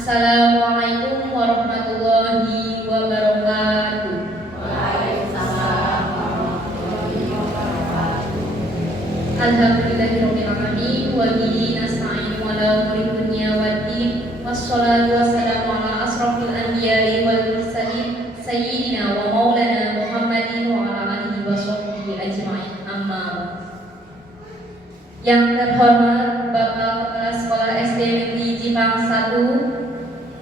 Assalamualaikum warahmatullahi wabarakatuh. Waalaikumsalam warahmatullahi wabarakatuh. Alhamdulillahirabbil alamin wa bihi nasta'inu ala umuri dunya waddin. Wassalatu wassalamu ala asrofil anbiya'i wal mursalin sayyidina wa maulana Muhammadin wa ala alihi wa sahbihi ajma'in. Amma ba'd. Yang terhormat Bapak Kepala Sekolah SD Negeri Jipang 1,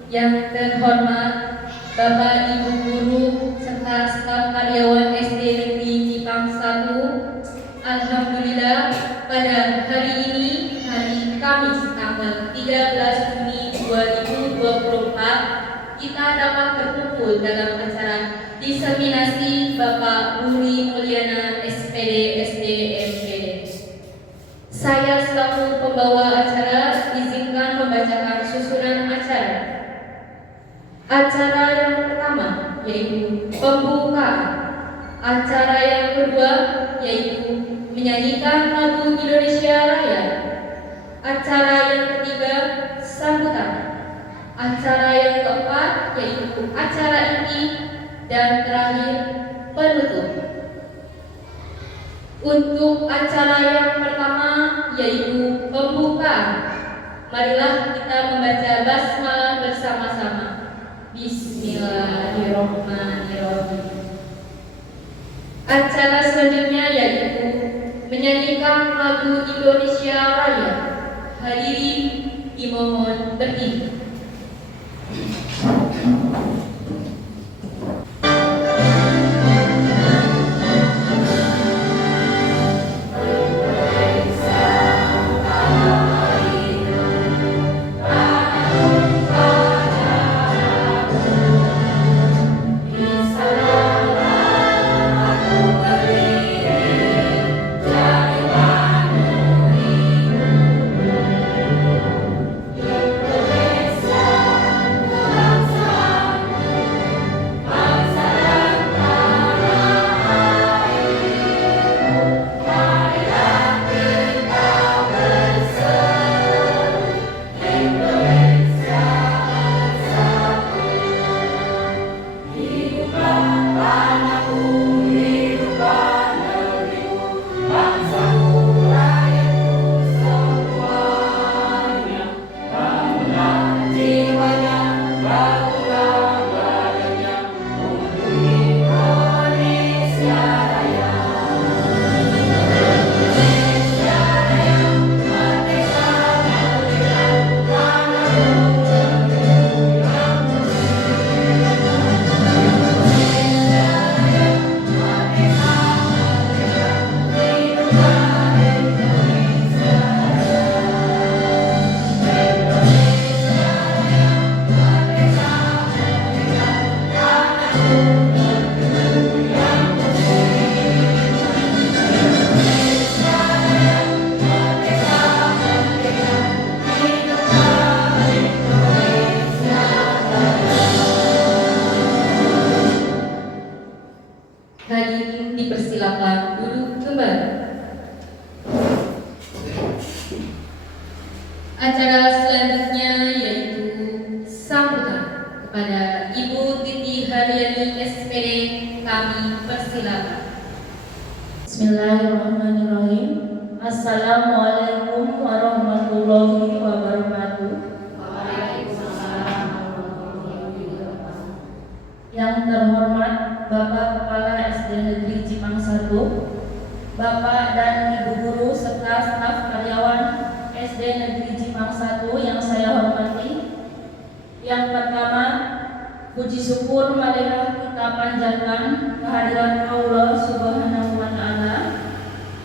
yang terhormat Bapak Ibu Guru serta staf karyawan SD Negeri Jipang 1, alhamdulillah pada hari ini, hari Kamis tanggal 13 Juni 2024, kita dapat berkumpul dalam acara diseminasi Bapak Ruri Mulyana SPD SD MPD. Saya selaku pembawa acara izinkan membacakan susunan acara. Acara yang pertama yaitu pembukaan. Acara yang kedua yaitu menyanyikan lagu Indonesia Raya. Acara yang ketiga sambutan. Acara yang keempat yaitu acara inti, dan terakhir penutup. Untuk acara yang pertama yaitu pembukaan, marilah kita membaca basmalah bersama-sama. Bismillahirrahmanirrahim. Acara selanjutnya yaitu menyanyikan lagu Indonesia Raya. Hadirin dimohon berdiri. Hadirin dipersilakan duduk kembali. Acara selanjutnya yaitu sambutan kepada Ibu Titi Haryani SPD, kami persilakan. Bismillahirrahmanirrahim. Assalamualaikum warahmatullahi wabarakatuh. Waalaikumsalam warahmatullahi wabarakatuh. Yang terhormat Bapak Kepala SD Negeri Jipang 1, Bapak dan Ibu Guru serta staf karyawan SD Negeri Jipang 1 yang saya hormati. Yang pertama, puji syukur marilah kita panjatkan kehadiran Allah Subhanahu wa Ta'ala,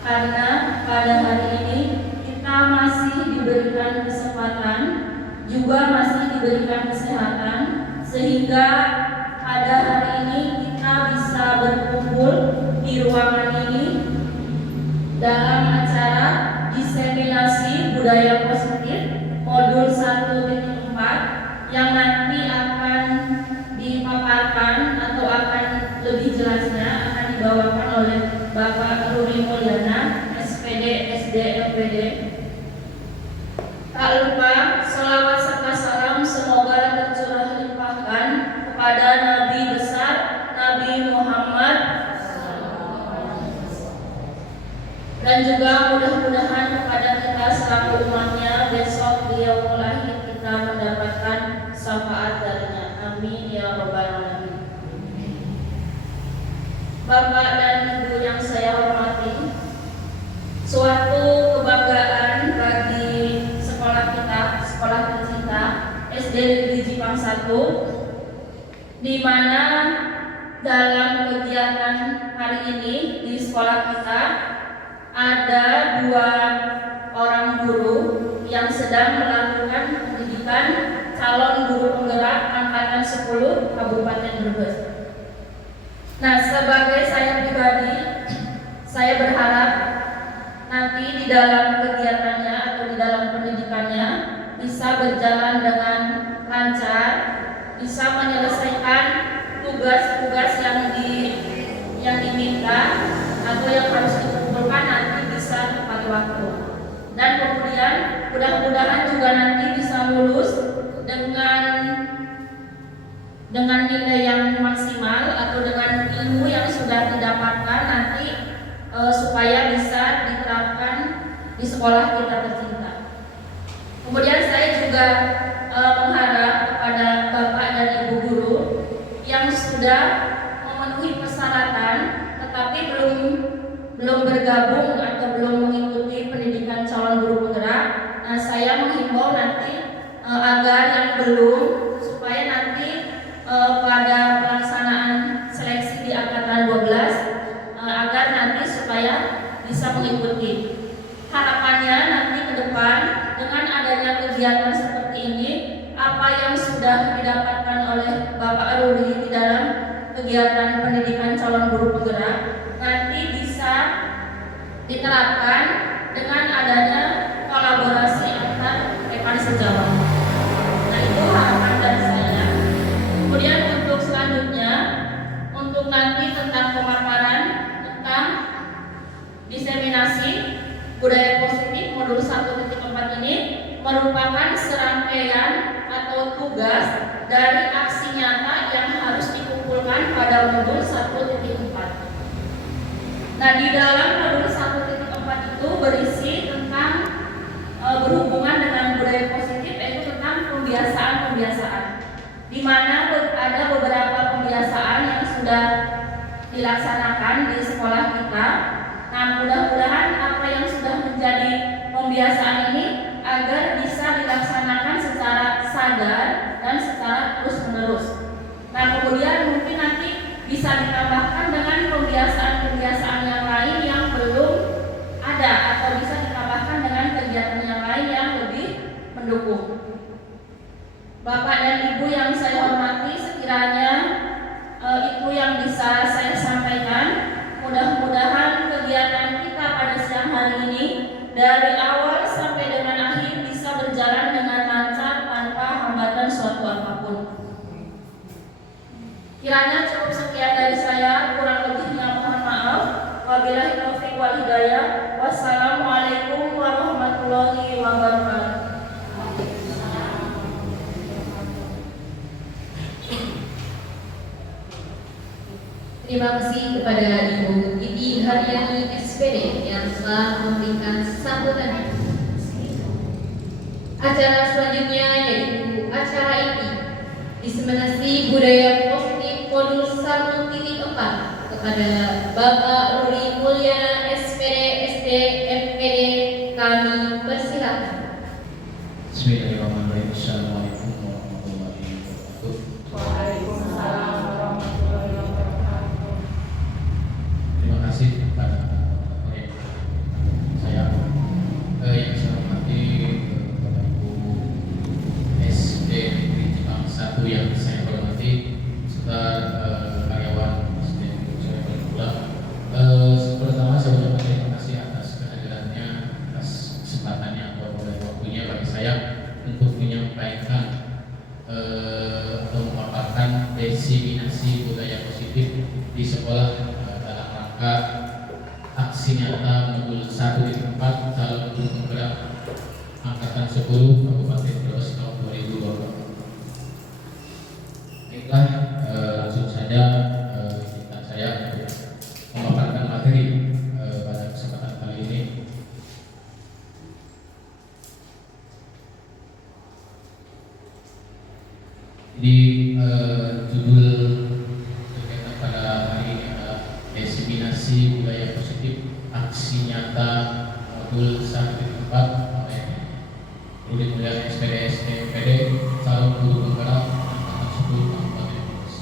karena pada hari ini kita masih diberikan kesempatan, juga masih diberikan kesehatan, sehingga pada hari ini kita bisa berkumpul di ruangan ini dalam acara diseminasi budaya positif modul 1.4 yang nanti akan dipaparkan atau akan lebih jelasnya akan dibawakan oleh Bapak Ruri Mulyana SPD SD LPD. Tak lupa selawat serta salam semoga selaku umatnya besok di yaumul akhir kita mendapatkan syafaat darinya. Amin ya rabbal alamin. Bapak dan Ibu yang saya hormati, suatu kebanggaan bagi sekolah kita, sekolah tercinta SD Negeri Jipang 1, di mana dalam kegiatan hari ini di sekolah kita ada 2 orang guru yang sedang melakukan pendidikan calon guru penggerak angkatan 10 Kabupaten Brebes. Nah, sebagai saya pribadi, saya berharap nanti di dalam kegiatannya atau di dalam pendidikannya bisa berjalan dengan lancar, bisa menyelesaikan tugas-tugas yang diminta atau yang harus dikumpulkan nanti bisa tepat waktu. Dan kemudian mudah-mudahan juga nanti bisa lulus dengan nilai yang maksimal atau dengan ilmu yang sudah didapatkan nanti supaya bisa diterapkan di sekolah kita tercinta. Kemudian saya juga mengharap kepada Bapak dan Ibu guru yang sudah memenuhi persyaratan tetapi belum bergabung atau belum mengikuti pendidikan calon guru penggerak. Nah, saya menghimbau nanti agar yang belum, supaya nanti pada pelaksanaan seleksi di angkatan 12 agar nanti supaya bisa mengikuti. Harapannya nanti ke depan dengan adanya kegiatan seperti ini, apa yang sudah didapatkan oleh Bapak Ruli di dalam kegiatan pendidikan calon guru penggerak nanti bisa diterapkan dengan adanya kolaborasi antar rekan sejawat. Nah, itu harapan dari saya. Kemudian untuk selanjutnya, untuk nanti tentang pemaparan tentang diseminasi budaya positif modul 1.4 ini merupakan serangkaian atau tugas dari aksi nyata yang harus dikumpulkan pada modul 1.4. Nah, di dalam modul 1.4 itu berisi tentang berhubungan dengan budaya positif, yaitu tentang pembiasaan-pembiasaan, di mana ada beberapa pembiasaan yang sudah dilaksanakan di sekolah kita. Nah, mudah-mudahan apa yang sudah menjadi pembiasaan ini agar bisa dilaksanakan secara sadar dan secara terus-menerus. Nah, kemudian mungkin nanti bisa ditambahkan dengan pembiasaan-pembiasaan yang lain yang belum ada, atau bisa ditambahkan dengan kegiatan yang lain yang lebih mendukung. Bapak dan Ibu yang saya hormati, sekiranya itu yang bisa saya sampaikan. Mudah-mudahan kegiatan kita pada siang hari ini dari awal sampai dengan akhir bisa berjalan dengan lancar tanpa hambatan suatu apapun. Kiranya cukup sekian dari saya, kurang lebihnya mohon maaf. Wabillahi taufiq wal hidayah. Wassalamualaikum warahmatullahi wabarakatuh. Terima kasih kepada Ibu Titi Haryani SPD yang telah memberikan sambutannya. Acara selanjutnya yaitu acara ini diseminasi budaya positif modul 1.4 kepada Bapak Ruli Mulyana SPD SD MPD, kami persilakan. Bismillahirrahmanirrahim. Assalamualaikum warahmatullahi wabarakatuh. Waalaikumsalam warahmatullahi wabarakatuh. Terima kasih kepada saya yang saya hormati Bapak Ibu SD Negeri Jipang 1 yang saya hormati, serta karyawan SD Negeri Jipang pula. Pertama saya ucapkan terima kasih atas kehadirannya, atas kesempatannya atau waktunya bagi saya untuk menyampaikan atau memaparkan diseminasi budaya positif di sekolah dalam rangka aksi nyata modul 1.4 calon guru penggerak angkatan 10 Kabupaten Brebes tahun 2020. Baiklah, langsung saja izinkan saya untuk memaparkan materi pada kesempatan kali ini. Jadi judul kegiatan pada hari ini adalah diseminasi budaya positif aksi nyata modul 1.4 oleh Rudi Mulyana SPD STMPD calon guru penggerak angkatan 10 Kabupaten Brebes.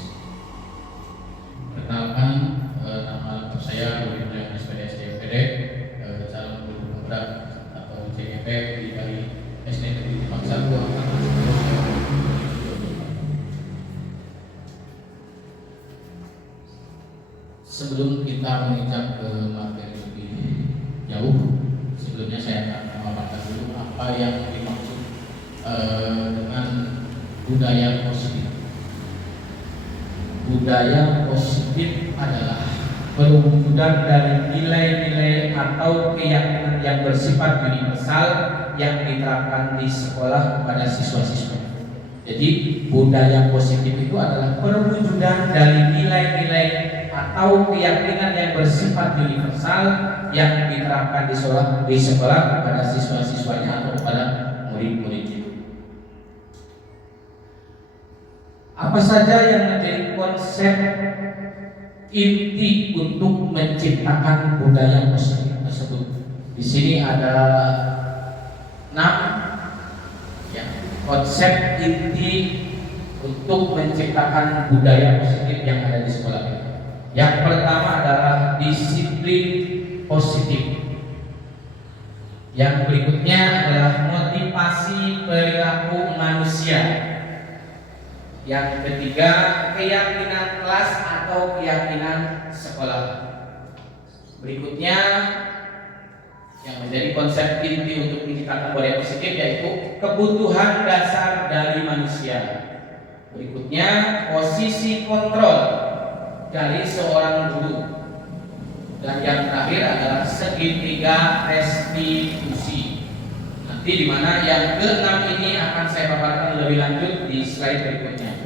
Perkenalkan, nama lengkap saya Rudi Mulyana SPD STMPD, calon guru penggerak atau CGP dari SD Negeri Cipang 1 angkatan 10. Sebelum kita menginjak ke materi lebih jauh, sebelumnya saya akan memaparkan dulu apa yang dimaksud dengan budaya positif. Budaya positif adalah perwujudan dari nilai-nilai atau keyakinan yang bersifat universal yang diterapkan di sekolah kepada siswa-siswa. Jadi budaya positif itu adalah perwujudan dari nilai-nilai atau keyakinan yang bersifat universal yang diterapkan di sekolah kepada siswa-siswanya atau kepada murid-muridnya. Apa saja yang menjadi konsep inti untuk menciptakan budaya positif tersebut? Di sini ada 6 ya, konsep inti untuk menciptakan budaya positif yang ada di sekolah kita. Yang pertama adalah disiplin positif. Yang berikutnya adalah motivasi perilaku manusia. Yang ketiga, keyakinan kelas atau keyakinan sekolah. Berikutnya yang menjadi konsep inti untuk menciptakan budaya positif yaitu kebutuhan dasar dari manusia. Berikutnya, posisi kontrol dari seorang guru. Dan yang terakhir adalah segitiga restitusi. Nanti di mana yang ke-6 ini akan saya paparkan lebih lanjut di slide berikutnya.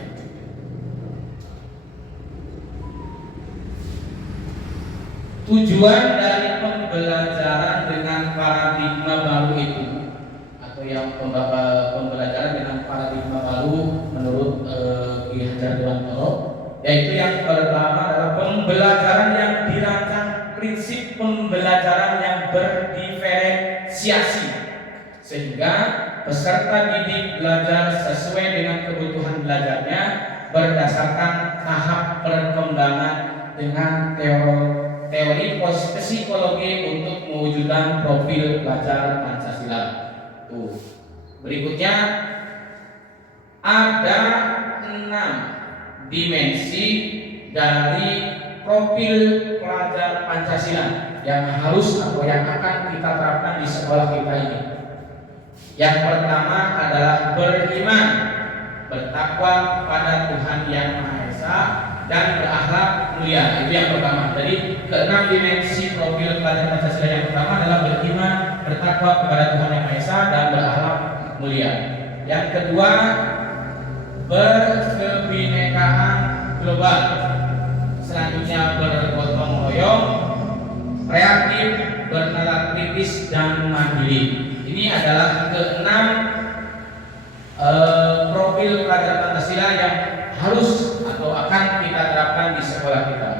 Tujuan dari pembelajaran dengan paradigma baru itu, atau yang pembelajaran dengan paradigma baru menurut Ki Hajar Dewantoro, yaitu yang pertama adalah pembelajaran yang dirancang prinsip pembelajaran yang berdiferensiasi sehingga peserta didik belajar sesuai dengan kebutuhan belajarnya berdasarkan tahap perkembangan dengan teori psikologi untuk mewujudkan profil pelajar Pancasila. Berikutnya ada 6 dimensi dari profil pelajar Pancasila yang harus atau yang akan kita terapkan di sekolah kita ini. Yang pertama adalah beriman, bertakwa kepada Tuhan Yang Maha Esa dan berakhlak mulia. Itu yang pertama. Jadi ke-6 dimensi profil pelajar Pancasila yang pertama adalah beriman, bertakwa kepada Tuhan Yang Maha Esa dan berakhlak mulia. Yang kedua, berkebinekaan global. Selanjutnya bergotong royong, kreatif, bernalar kritis dan mandiri. Ini adalah ke-6 profil pelajar Pancasila yang harus atau akan kita terapkan di sekolah kita.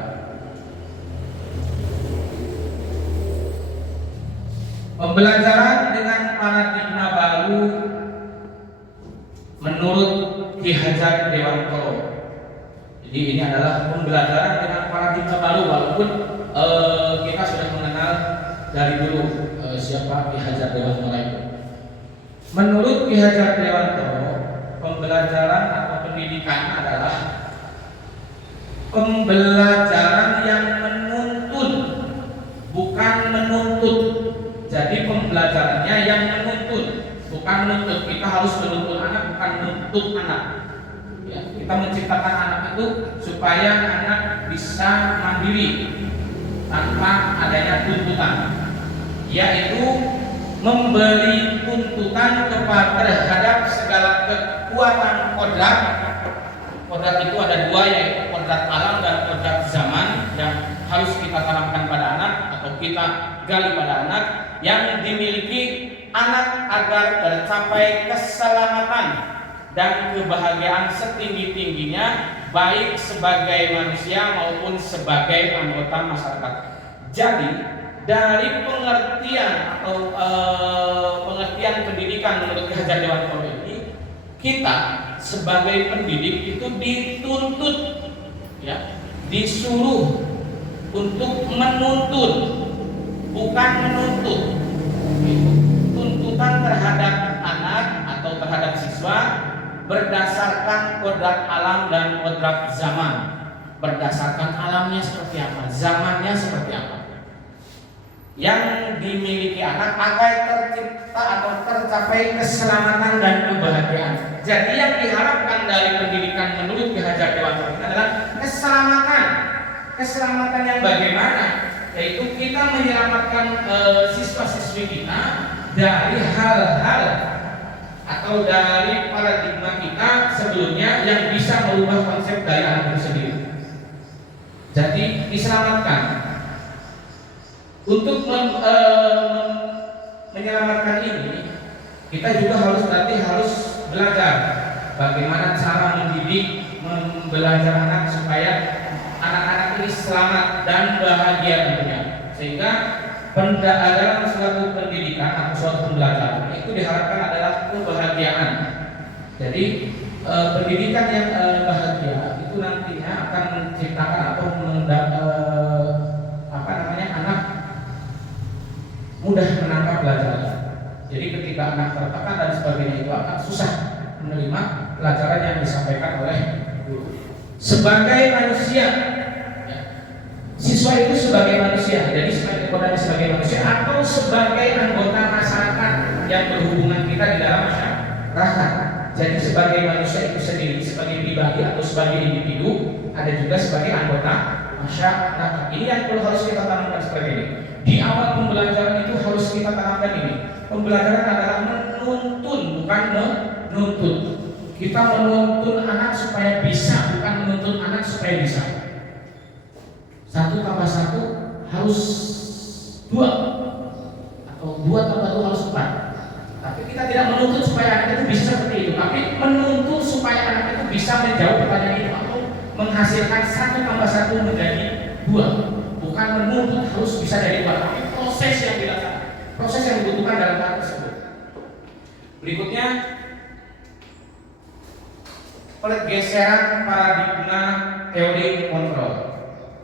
Pembelajaran dengan paradigma baru menurut Ki Hajar Dewantoro. Jadi ini adalah pembelajaran dengan paradigma baru, walaupun kita sudah mengenal dari dulu siapa Ki Hajar Dewantoro itu. Menurut Ki Hajar Dewantoro, pembelajaran atau pendidikan adalah pembelajaran yang menuntun, bukan menuntut. Jadi pembelajarannya yang menuntun, bukan menuntut. Kita harus menuntun anak, bukan menuntut anak. Ya, kita menciptakan anak itu supaya anak bisa mandiri tanpa adanya tuntutan, yaitu memberi tuntutan terhadap segala kekuatan kodrat. Kodrat itu ada 2, yaitu kodrat alam dan kodrat zaman yang harus kita tanamkan pada anak atau kita gali pada anak yang dimiliki anak agar tercapai keselamatan dan kebahagiaan setinggi-tingginya, baik sebagai manusia maupun sebagai anggota masyarakat. Jadi dari pengertian atau pengertian pendidikan menurut Ki Hajar Dewantara ini, kita sebagai pendidik itu dituntut, ya, disuruh untuk menuntun, bukan menuntut. Tuntutan terhadap anak atau terhadap siswa berdasarkan kodrat alam dan kodrat zaman. Berdasarkan alamnya seperti apa, zamannya seperti apa yang dimiliki anak agar tercipta atau tercapai keselamatan dan kebahagiaan. Jadi yang diharapkan dari pendidikan menurut Ki Hajar Dewantara ini adalah keselamatan. Keselamatan yang bagaimana? Yaitu kita menyelamatkan siswa-siswi kita dari hal-hal atau dari paradigma kita sebelumnya yang bisa merubah konsep dari anak itu sendiri. Jadi diselamatkan. Untuk menyelamatkan ini, kita juga harus belajar bagaimana cara mendidik, belajar anak supaya anak-anak ini selamat dan bahagia tentunya. Sehingga dalam suatu pendidikan atau suatu pembelajaran itu diharapkan adalah kebahagiaan. Jadi pendidikan yang bahagia itu nantinya akan menciptakan atau anak mudah menangkap pelajaran. Jadi ketika anak tertekan dan sebagainya itu akan susah menerima pelajaran yang disampaikan oleh guru. Sebagai manusia, ya, siswa itu sebagai manusia, jadi sebagai manusia atau sebagai anggota masyarakat yang berhubungan kita di dalam masyarakat. Jadi sebagai manusia itu sendiri, sebagai pribadi atau sebagai individu, ada juga sebagai anggota masyarakat. Ini yang harus kita tanamkan seperti ini. Di awal pembelajaran itu harus kita tanamkan ini. Pembelajaran adalah menuntun, bukan menuntut. Kita menuntun anak supaya bisa, bukan menuntun anak supaya bisa. 1 tambah 1 harus 2, atau 2 tambah 2 harus 4. Tapi kita tidak menuntut supaya anak itu bisa seperti itu, tapi menuntut supaya anak itu bisa menjawab pertanyaan itu atau menghasilkan 1 tambah 1 menjadi 2. Bukan menuntut harus bisa dari 2, tapi proses yang dilakukan, proses yang dibutuhkan dalam hal tersebut. Berikutnya, pergeseran paradigma teori kontrol.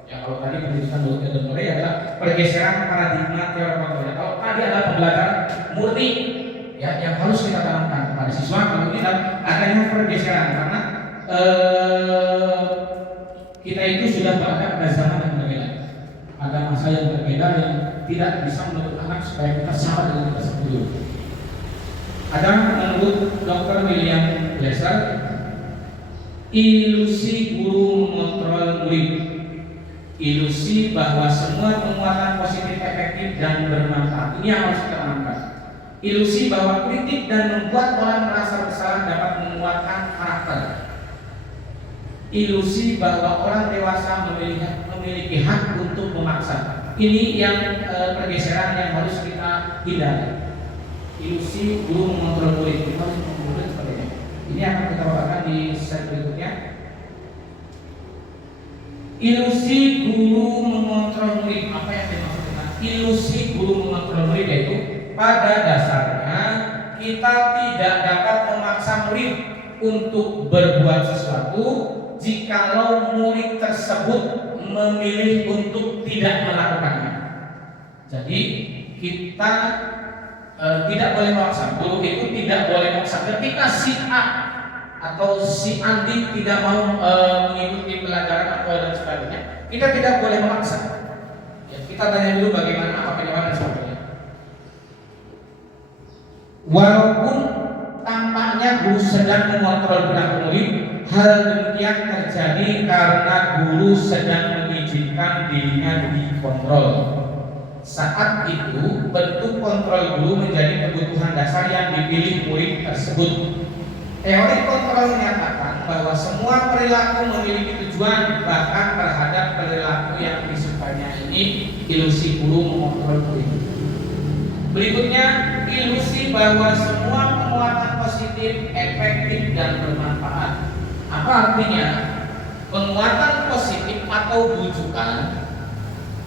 Ya, kalau tadi pendidikan dulu adalah pergeseran paradigma teori kontrol. Ya, kalau tadi adalah pembelajaran murni, ya, yang harus kita tanamkan kepada siswa. Kalau ini adanya pergeseran karena kita itu sudah berada pada zaman yang berbeda. Ada masa yang berbeda yang tidak bisa menuntut anak supaya kita sama dengan kita sebelum. Ada menurut Dr. William Glasser, ilusi guru mengontrol murid. Ilusi bahwa semua penguatan positif efektif dan bermanfaat. Ini yang harus kita tanamkan. Ilusi bahwa kritik dan membuat orang merasa bersalah dapat menguatkan karakter. Ilusi bahwa orang dewasa memiliki hak untuk memaksa. Ini yang pergeseran yang harus kita hindari. Ilusi guru mengontrol murid. Kita harus mengontrol sebagainya. Ini akan kita bawakan di slide berikutnya. Ilusi guru mengontrol murid. Apa yang dimaksud dengan ilusi guru mengontrol murid? Yaitu pada dasarnya kita tidak dapat memaksa murid untuk berbuat sesuatu jikalau murid tersebut memilih untuk tidak melakukannya. Jadi kita tidak boleh memaksa. Guru itu tidak boleh memaksa. Ketika si A atau si Andi tidak mau mengikuti pelajaran atau dan sebagainya, kita tidak boleh memaksa. Ya, kita tanya dulu bagaimana, apa penyebabnya dan sebagainya. Walaupun tampaknya guru sedang mengontrol perilaku murid, hal demikian terjadi karena guru sedang mengizinkan dirinya dikontrol. Saat itu, bentuk kontrol guru menjadi kebutuhan dasar yang dipilih murid tersebut. Teori kontrol menyatakan bahwa semua perilaku memiliki tujuan, bahkan terhadap perilaku yang disukainya. Ini ilusi guru mengontrol murid. Berikutnya, ilusi bahwa semua penguatan positif, efektif, dan bermanfaat. Apa artinya? Penguatan positif atau bujukan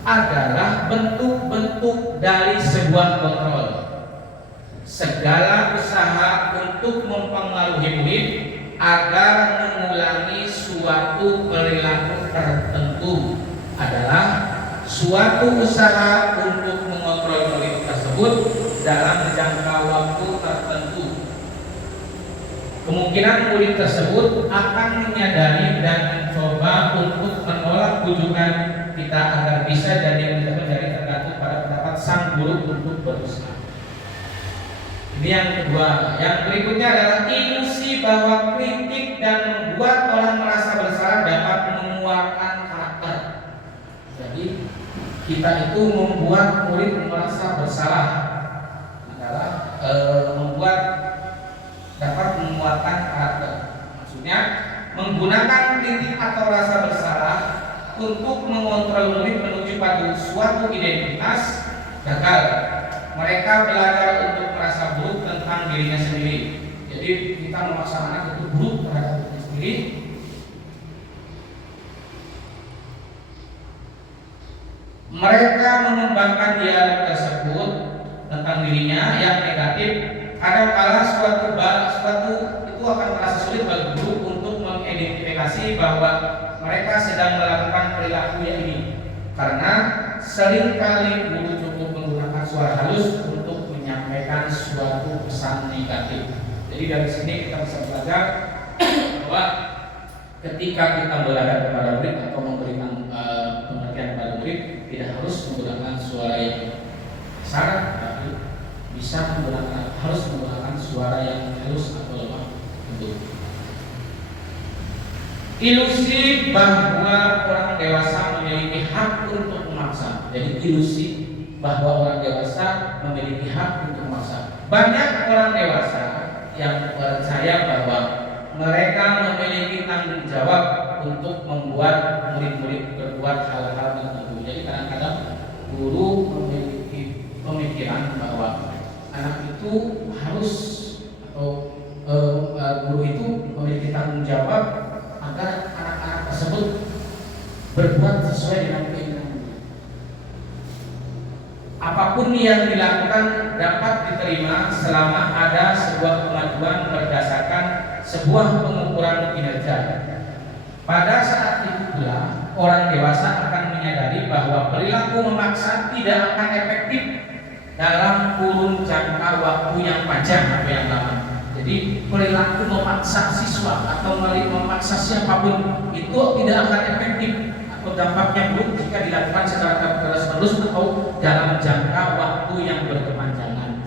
adalah bentuk-bentuk dari sebuah kontrol. Segala usaha untuk mempengaruhi murid agar mengulangi suatu perilaku tertentu adalah suatu usaha untuk mengontrol murid tersebut dalam jangka waktu tertentu. Kemungkinan murid tersebut akan menyadari dan mencoba untuk menolak bujukan kita agar bisa jadi menjadi tergantung pada pendapat sang guru untuk berusaha. Ini yang kedua. Yang berikutnya adalah ilusi bahwa kritik dan membuat orang merasa bersalah dapat menguatkan karakter. Jadi kita itu membuat murid merasa bersalah adalah dapat menguatkan karakter. Maksudnya menggunakan kritik atau rasa bersalah untuk mengontrol murid menuju pada suatu identitas gagal. Mereka belajar untuk merasa buruk tentang dirinya sendiri. Jadi kita memaksa anak itu buruk terhadap dirinya sendiri. Mereka mengembangkan dialog tersebut tentang dirinya yang negatif. Kadang-kala suatu itu akan terasa sulit bagi guru untuk mengidentifikasi bahwa mereka sedang melakukan perilaku yang ini, karena seringkali guru cukup menggunakan suara halus untuk menyampaikan suatu pesan negatif. Jadi dari sini kita bisa belajar bahwa ketika kita belajar kepada murid atau memberikan pengertian kepada murid, tidak harus menggunakan suara yang besar, tapi harus menggunakan suara yang halus atau lemah untuk ilusi bahwa orang dewasa memiliki hak untuk memaksa. Jadi ilusi bahwa orang dewasa memiliki hak untuk memaksa. Banyak orang dewasa yang percaya bahwa mereka memiliki tanggung jawab untuk membuat murid-murid berbuat hal-hal tertentu. Jadi kadang-kadang guru memiliki pemikiran bahwa anak itu harus atau guru itu memiliki tanggung jawab agar anak-anak tersebut berbuat sesuai dengan keinginan. Apapun yang dilakukan dapat diterima selama ada sebuah pengajuan berdasarkan sebuah pengukuran kinerja. Pada saat itu pula orang dewasa akan menyadari bahwa perilaku memaksa tidak akan efektif dalam kurun jangka waktu yang panjang atau yang lama. Jadi perilaku memaksa siswa atau memaksa siapapun itu tidak akan efektif atau dampaknya buruk jika dilakukan secara terus-menerus atau dalam jangka waktu yang berkepanjangan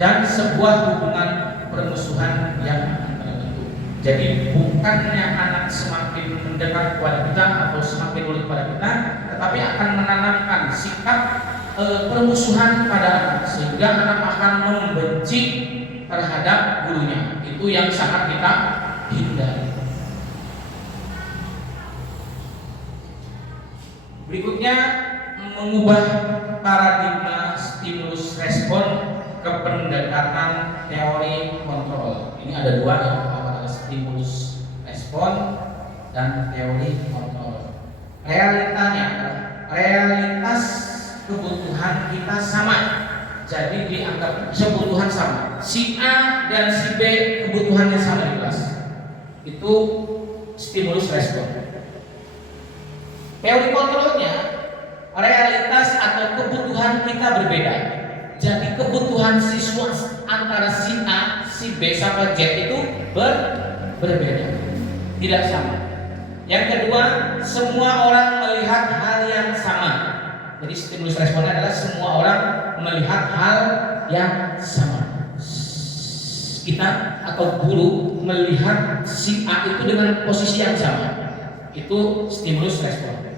dan sebuah hubungan permusuhan yang akan terbentuk. Jadi bukannya anak semakin mendekat kepada kita atau semakin nurut pada kita, tetapi akan menanamkan sikap permusuhan pada anak sehingga anak akan membenci terhadap gurunya. Itu yang sangat kita hindari. Berikutnya, mengubah paradigma stimulus respon ke pendekatan teori kontrol. Ini ada dua, yang pertama adalah stimulus respon dan teori kontrol. Realitas kebutuhan kita sama. Jadi dianggap kebutuhan sama. Si A dan si B kebutuhannya sama di kelas. Itu stimulus respon. Teori kontrolnya, realitas atau kebutuhan kita berbeda. Jadi kebutuhan siswa antara si A, si B sampai Z itu berbeda. Tidak sama. Yang kedua, semua orang melihat hal yang sama. Jadi stimulus responnya adalah semua orang melihat hal yang sama. Kita atau guru melihat si A itu dengan posisi yang sama. Itu stimulus respon.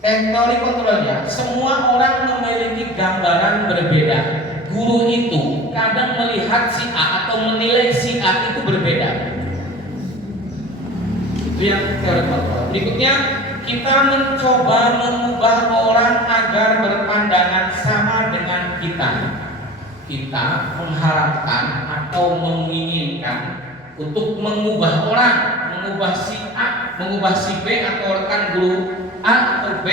Teori kontrolnya, semua orang memiliki gambaran berbeda. Guru itu kadang melihat si A atau menilai si A itu berbeda. Itu yang teori kontrol. Berikutnya, kita mencoba mengubah orang agar berpandangan sama dengan kita. Kita mengharapkan atau untuk mengubah orang, mengubah si A, mengubah si B atau rekan guru A atau B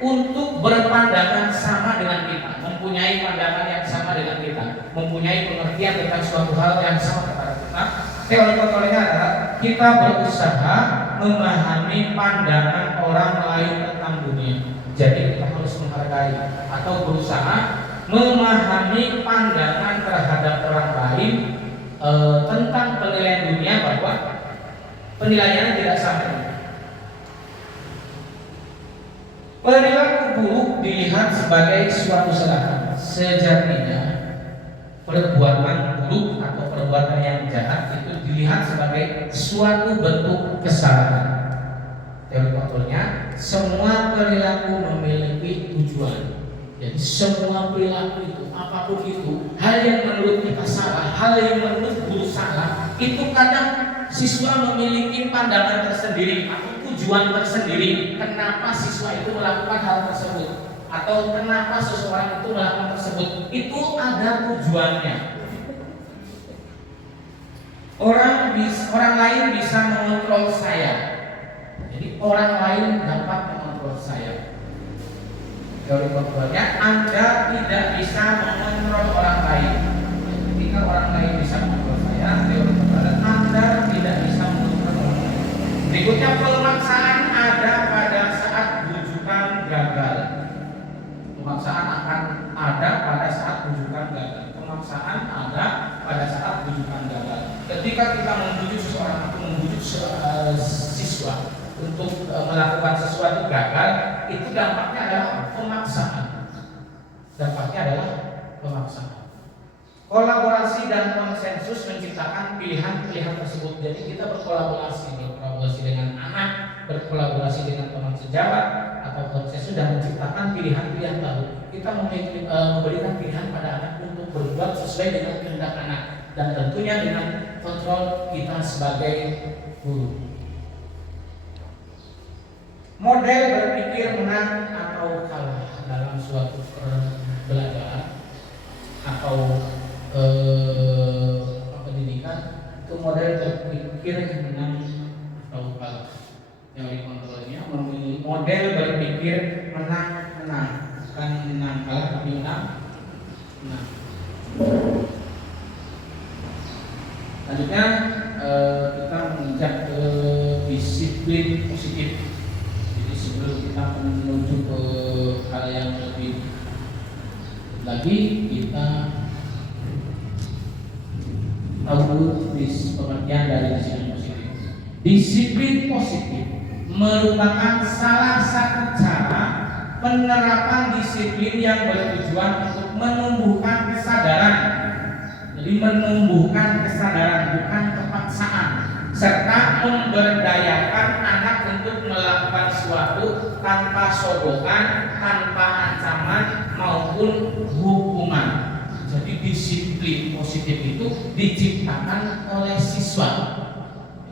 untuk berpandangan sama dengan kita, mempunyai pandangan yang sama dengan kita, mempunyai pengertian tentang suatu hal yang sama kepada kita. Teori kontrolnya adalah kita berusaha memahami pandangan orang lain tentang dunia. Jadi kita harus menghargai atau berusaha memahami pandangan terhadap orang lain tentang penilaian dunia, bahwa penilaiannya tidak sama. Perilaku buruk dilihat sebagai suatu kesalahan. Sejatinya perbuatan buruk atau perbuatan yang jahat itu dilihat sebagai suatu bentuk kesalahan. Teori kontrolnya, semua perilaku memiliki tujuan. Jadi semua perilaku itu, apapun itu, hal yang menurut kita salah, hal yang menurut guru salah, itu kadang siswa memiliki pandangan tersendiri atau tujuan tersendiri kenapa siswa itu melakukan hal tersebut, atau kenapa seseorang itu melakukan tersebut. Itu ada tujuannya. Orang lain bisa mengontrol saya. Jadi orang lain dapat mengontrol saya. Teori kontrolnya, Anda tidak bisa mengontrol orang lain. Ketika orang lain bisa mengontrol saya, teori kontrolnya, Anda tidak bisa mengontrol orang lain. Berikutnya, pemaksaan ada pada saat rujukan gagal. Pemaksaan akan ada pada saat rujukan gagal. Pemaksaan ada pada saat rujukan gagal. Ketika kita membujuk seseorang atau membujuk siswa untuk melakukan sesuatu gagal, itu dampaknya adalah pemaksaan. Dampaknya adalah pemaksaan. Kolaborasi dan konsensus menciptakan pilihan-pilihan tersebut. Jadi kita berkolaborasi dengan anak, berkolaborasi dengan teman sejawat, atau konsensus dan menciptakan pilihan-pilihan baru. Kita memberikan pilihan pada anak untuk berbuat sesuai dengan kehendak anak, dan tentunya dengan kontrol kita sebagai guru. Model berpikir menang atau kalah dalam suatu pembelajaran atau pendidikan, itu model berpikir menang atau kalah. Teori kontrolnya memilih model berpikir menang, bukan menang kalah, tapi menang. Selanjutnya kita menginjak ke disiplin positif. Sebelum kita menuju ke hal yang lebih lagi, kita tahu dulu pengertian dari disiplin positif. Disiplin positif merupakan salah satu cara penerapan disiplin yang bertujuan untuk menumbuhkan kesadaran. Jadi menumbuhkan kesadaran, bukan kepaksaan, serta memberdayakan anak untuk melakukan sesuatu tanpa sogokan, tanpa ancaman maupun hukuman. Jadi disiplin positif itu diciptakan oleh siswa.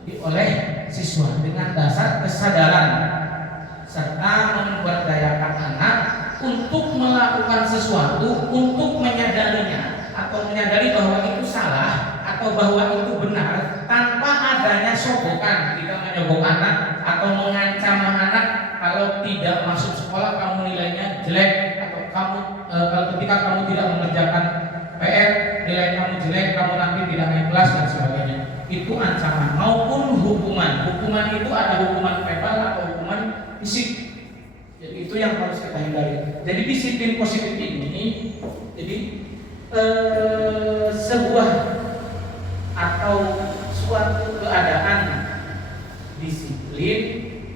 Jadi oleh siswa dengan dasar kesadaran, serta memberdayakan anak untuk melakukan sesuatu, untuk menyadarinya atau menyadari bahwa itu salah atau bahwa itu benar, tanpa adanya sogokan. Kita menyogok anak atau mengancam anak, kalau tidak masuk sekolah kamu nilainya jelek, atau kamu kalau ketika kamu tidak mengerjakan PR nilai kamu jelek, kamu nanti tidak naik kelas dan sebagainya. Itu ancaman maupun hukuman. Hukuman itu ada hukuman verbal atau hukuman fisik. Jadi itu yang harus kita hindari. Jadi disiplin positif ini jadi sebuah atau suatu keadaan disiplin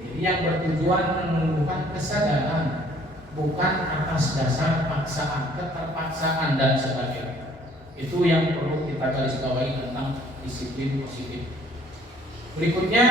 jadi yang bertujuan menumbuhkan kesadaran, bukan atas dasar paksaan, keterpaksaan dan sebagainya. Itu yang perlu kita garis bawahi tentang disiplin positif. Berikutnya,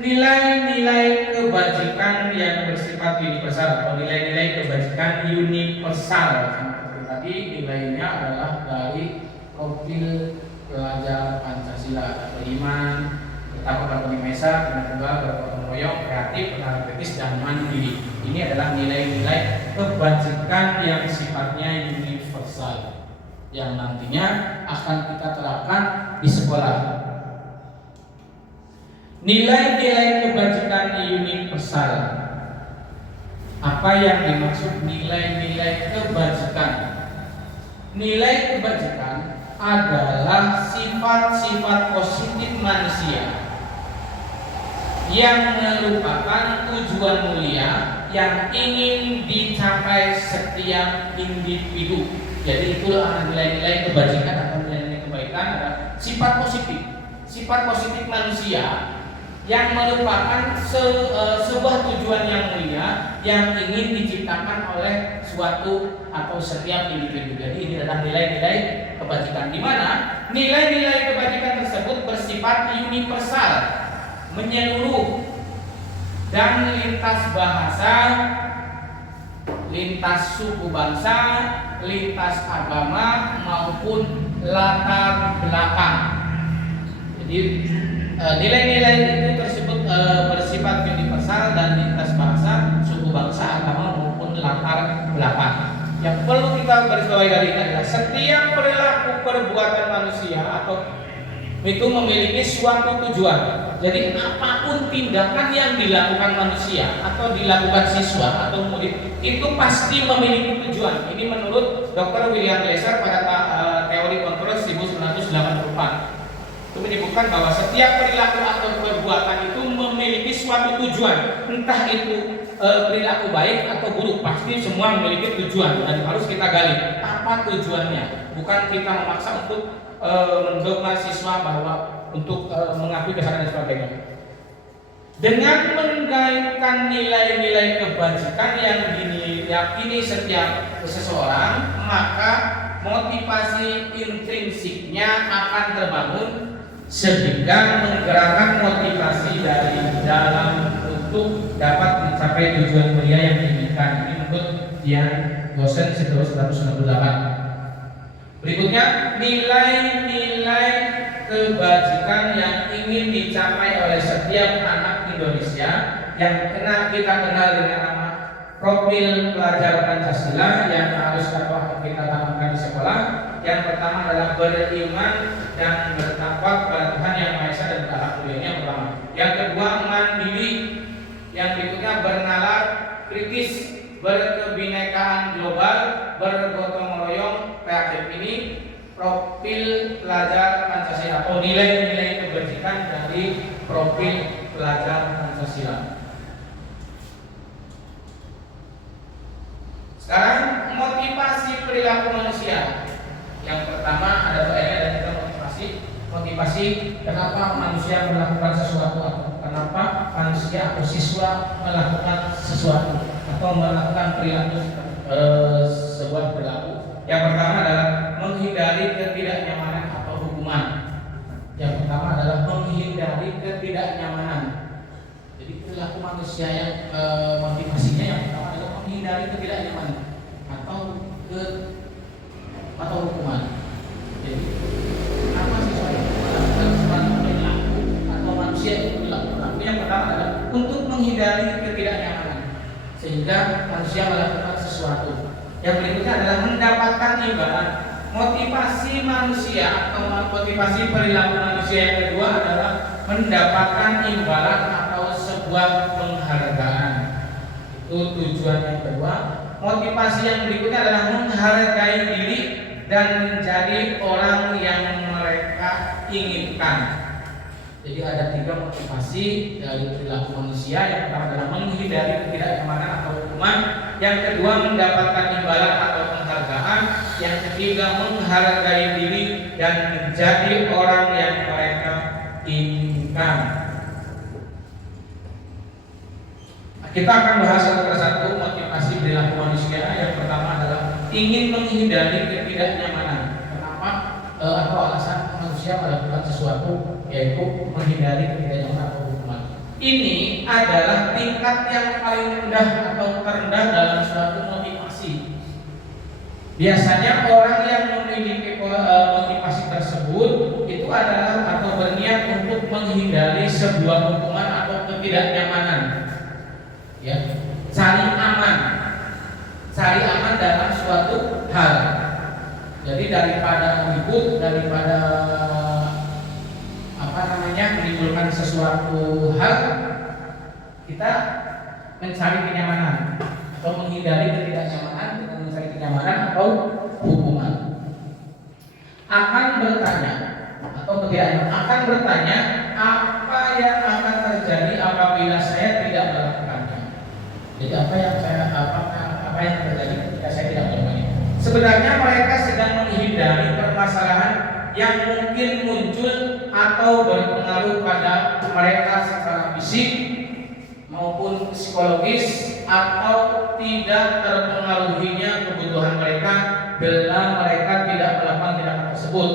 nilai-nilai kebajikan yang bersifat universal atau nilai-nilai kebajikan universal. Seperti tadi nilainya adalah dari profil pelajar Pancasila, ada beriman, betapa berbudi mesa, tunggal, bergotong royong, kreatif, berharap kritis, dan mandiri. Ini adalah nilai-nilai kebajikan yang sifatnya universal, yang nantinya akan kita terapkan di sekolah. Nilai-nilai kebajikan universal. Apa yang dimaksud nilai-nilai kebajikan? Nilai kebajikan adalah sifat-sifat positif manusia yang merupakan tujuan mulia yang ingin dicapai setiap individu. Jadi itulah nilai-nilai kebajikan atau nilai-nilai kebaikan adalah sifat positif manusia yang merupakan sebuah tujuan yang mulia yang ingin diciptakan oleh suatu atau setiap individu. Jadi ini adalah nilai-nilai kebajikan, di mana nilai-nilai kebajikan tersebut bersifat universal, menyeluruh dan lintas bahasa, lintas suku bangsa, lintas agama maupun latar belakang. Jadi nilai-nilai itu tersebut bersifat universal dan lintas bahasa, suku bangsa, agama maupun latar belakang. Yang perlu kita garisbawahi dari ini adalah setiap perilaku perbuatan manusia atau itu memiliki suatu tujuan. Jadi apapun tindakan yang dilakukan manusia atau dilakukan siswa atau murid itu pasti memiliki tujuan. Ini menurut Dr. William Glasser pada teori kontrol 1984. Itu menyebutkan bahwa setiap perilaku atau perbuatan itu memiliki suatu tujuan, entah itu perilaku baik atau buruk, pasti semua memiliki tujuan dan harus kita gali apa tujuannya. Bukan kita memaksa untuk mendogma siswa bahwa untuk mengakui kesalahan dan sebagainya. Dengan menggairahkan nilai-nilai kebajikan yang diyakini setiap seseorang, maka motivasi intrinsiknya akan terbangun sehingga menggerakkan motivasi dari dalam untuk dapat mencapai tujuan mulia yang diinginkan. Ini menurut Dian Gosen 1998. Berikutnya, nilai-nilai kebajikan yang ingin dicapai oleh setiap anak Indonesia yang kita kenal dengan nama profil pelajar Pancasila yang harus kita tanamkan di sekolah. Yang pertama adalah beriman dan bertakwa kepada Tuhan Yang Maha Esa dan beragama mulia. Ini yang pertama. Yang kedua, mandiri. Yang berikutnya bernalar, kritis, berkebinekaan global, bergotong royong, kreatif. Ini profil pelajar Pancasila atau nilai-nilai kebajikan dari profil pelajar Pancasila. Sekarang motivasi perilaku manusia. Yang pertama ada PN dan juga motivasi kenapa manusia melakukan sesuatu atau kenapa manusia atau siswa melakukan sesuatu atau melakukan perilaku sebuah perilaku. Yang pertama adalah menghindari ketidaknyamanan atau hukuman. Yang pertama adalah menghindari ketidaknyamanan. Jadi perilaku manusia yang motivasinya yang pertama adalah menghindari ketidaknyamanan atau hukuman. Jadi apa sih melakukan suatu perilaku atau manusia itu perilaku? Yang pertama adalah untuk menghindari ketidaknyamanan sehingga manusia melakukan sesuatu. Yang berikutnya adalah mendapatkan imbalan. Motivasi manusia atau motivasi perilaku manusia yang kedua adalah mendapatkan imbalan atau sebuah penghargaan. Itu tujuan yang kedua. Motivasi yang berikutnya adalah menghargai diri dan menjadi orang yang mereka inginkan. Jadi ada 3 motivasi dari perilaku manusia. Yang pertama adalah menghindari ketidaknyamanan atau hukuman. Yang kedua mendapatkan imbalan atau penghargaan. Yang ketiga menghargai diri dan menjadi orang yang mereka inginkan. Kita akan bahas satu persatu motivasi perilaku manusia. Yang pertama adalah ingin menghindari ketidaknyamanan. Kenapa? Atau alasan manusia melakukan sesuatu, yaitu menghindari ketidaknyamanan atau hukuman. Ini adalah tingkat yang paling rendah atau terendah dalam suatu motivasi. Biasanya orang yang memiliki motivasi tersebut itu adalah atau berniat untuk menghindari sebuah hukuman atau ketidaknyamanan. Ya, cari aman dalam suatu hal. Jadi daripada ribut, daripada menyimpulkan sesuatu hal, kita mencari kenyamanan atau menghindari ketidaknyamanan dengan mencari kenyamanan atau hukuman. Akan bertanya atau ketidaknyamanan akan bertanya apa yang akan terjadi apabila saya tidak melakukannya. Jadi apa yang terjadi ketika saya tidak melakukannya. Sebenarnya mereka sedang menghindari permasalahan yang mungkin muncul atau berpengaruh pada mereka secara fisik maupun psikologis, atau tidak terpengaruhinya kebutuhan mereka bila mereka tidak melakukan tindakan tersebut.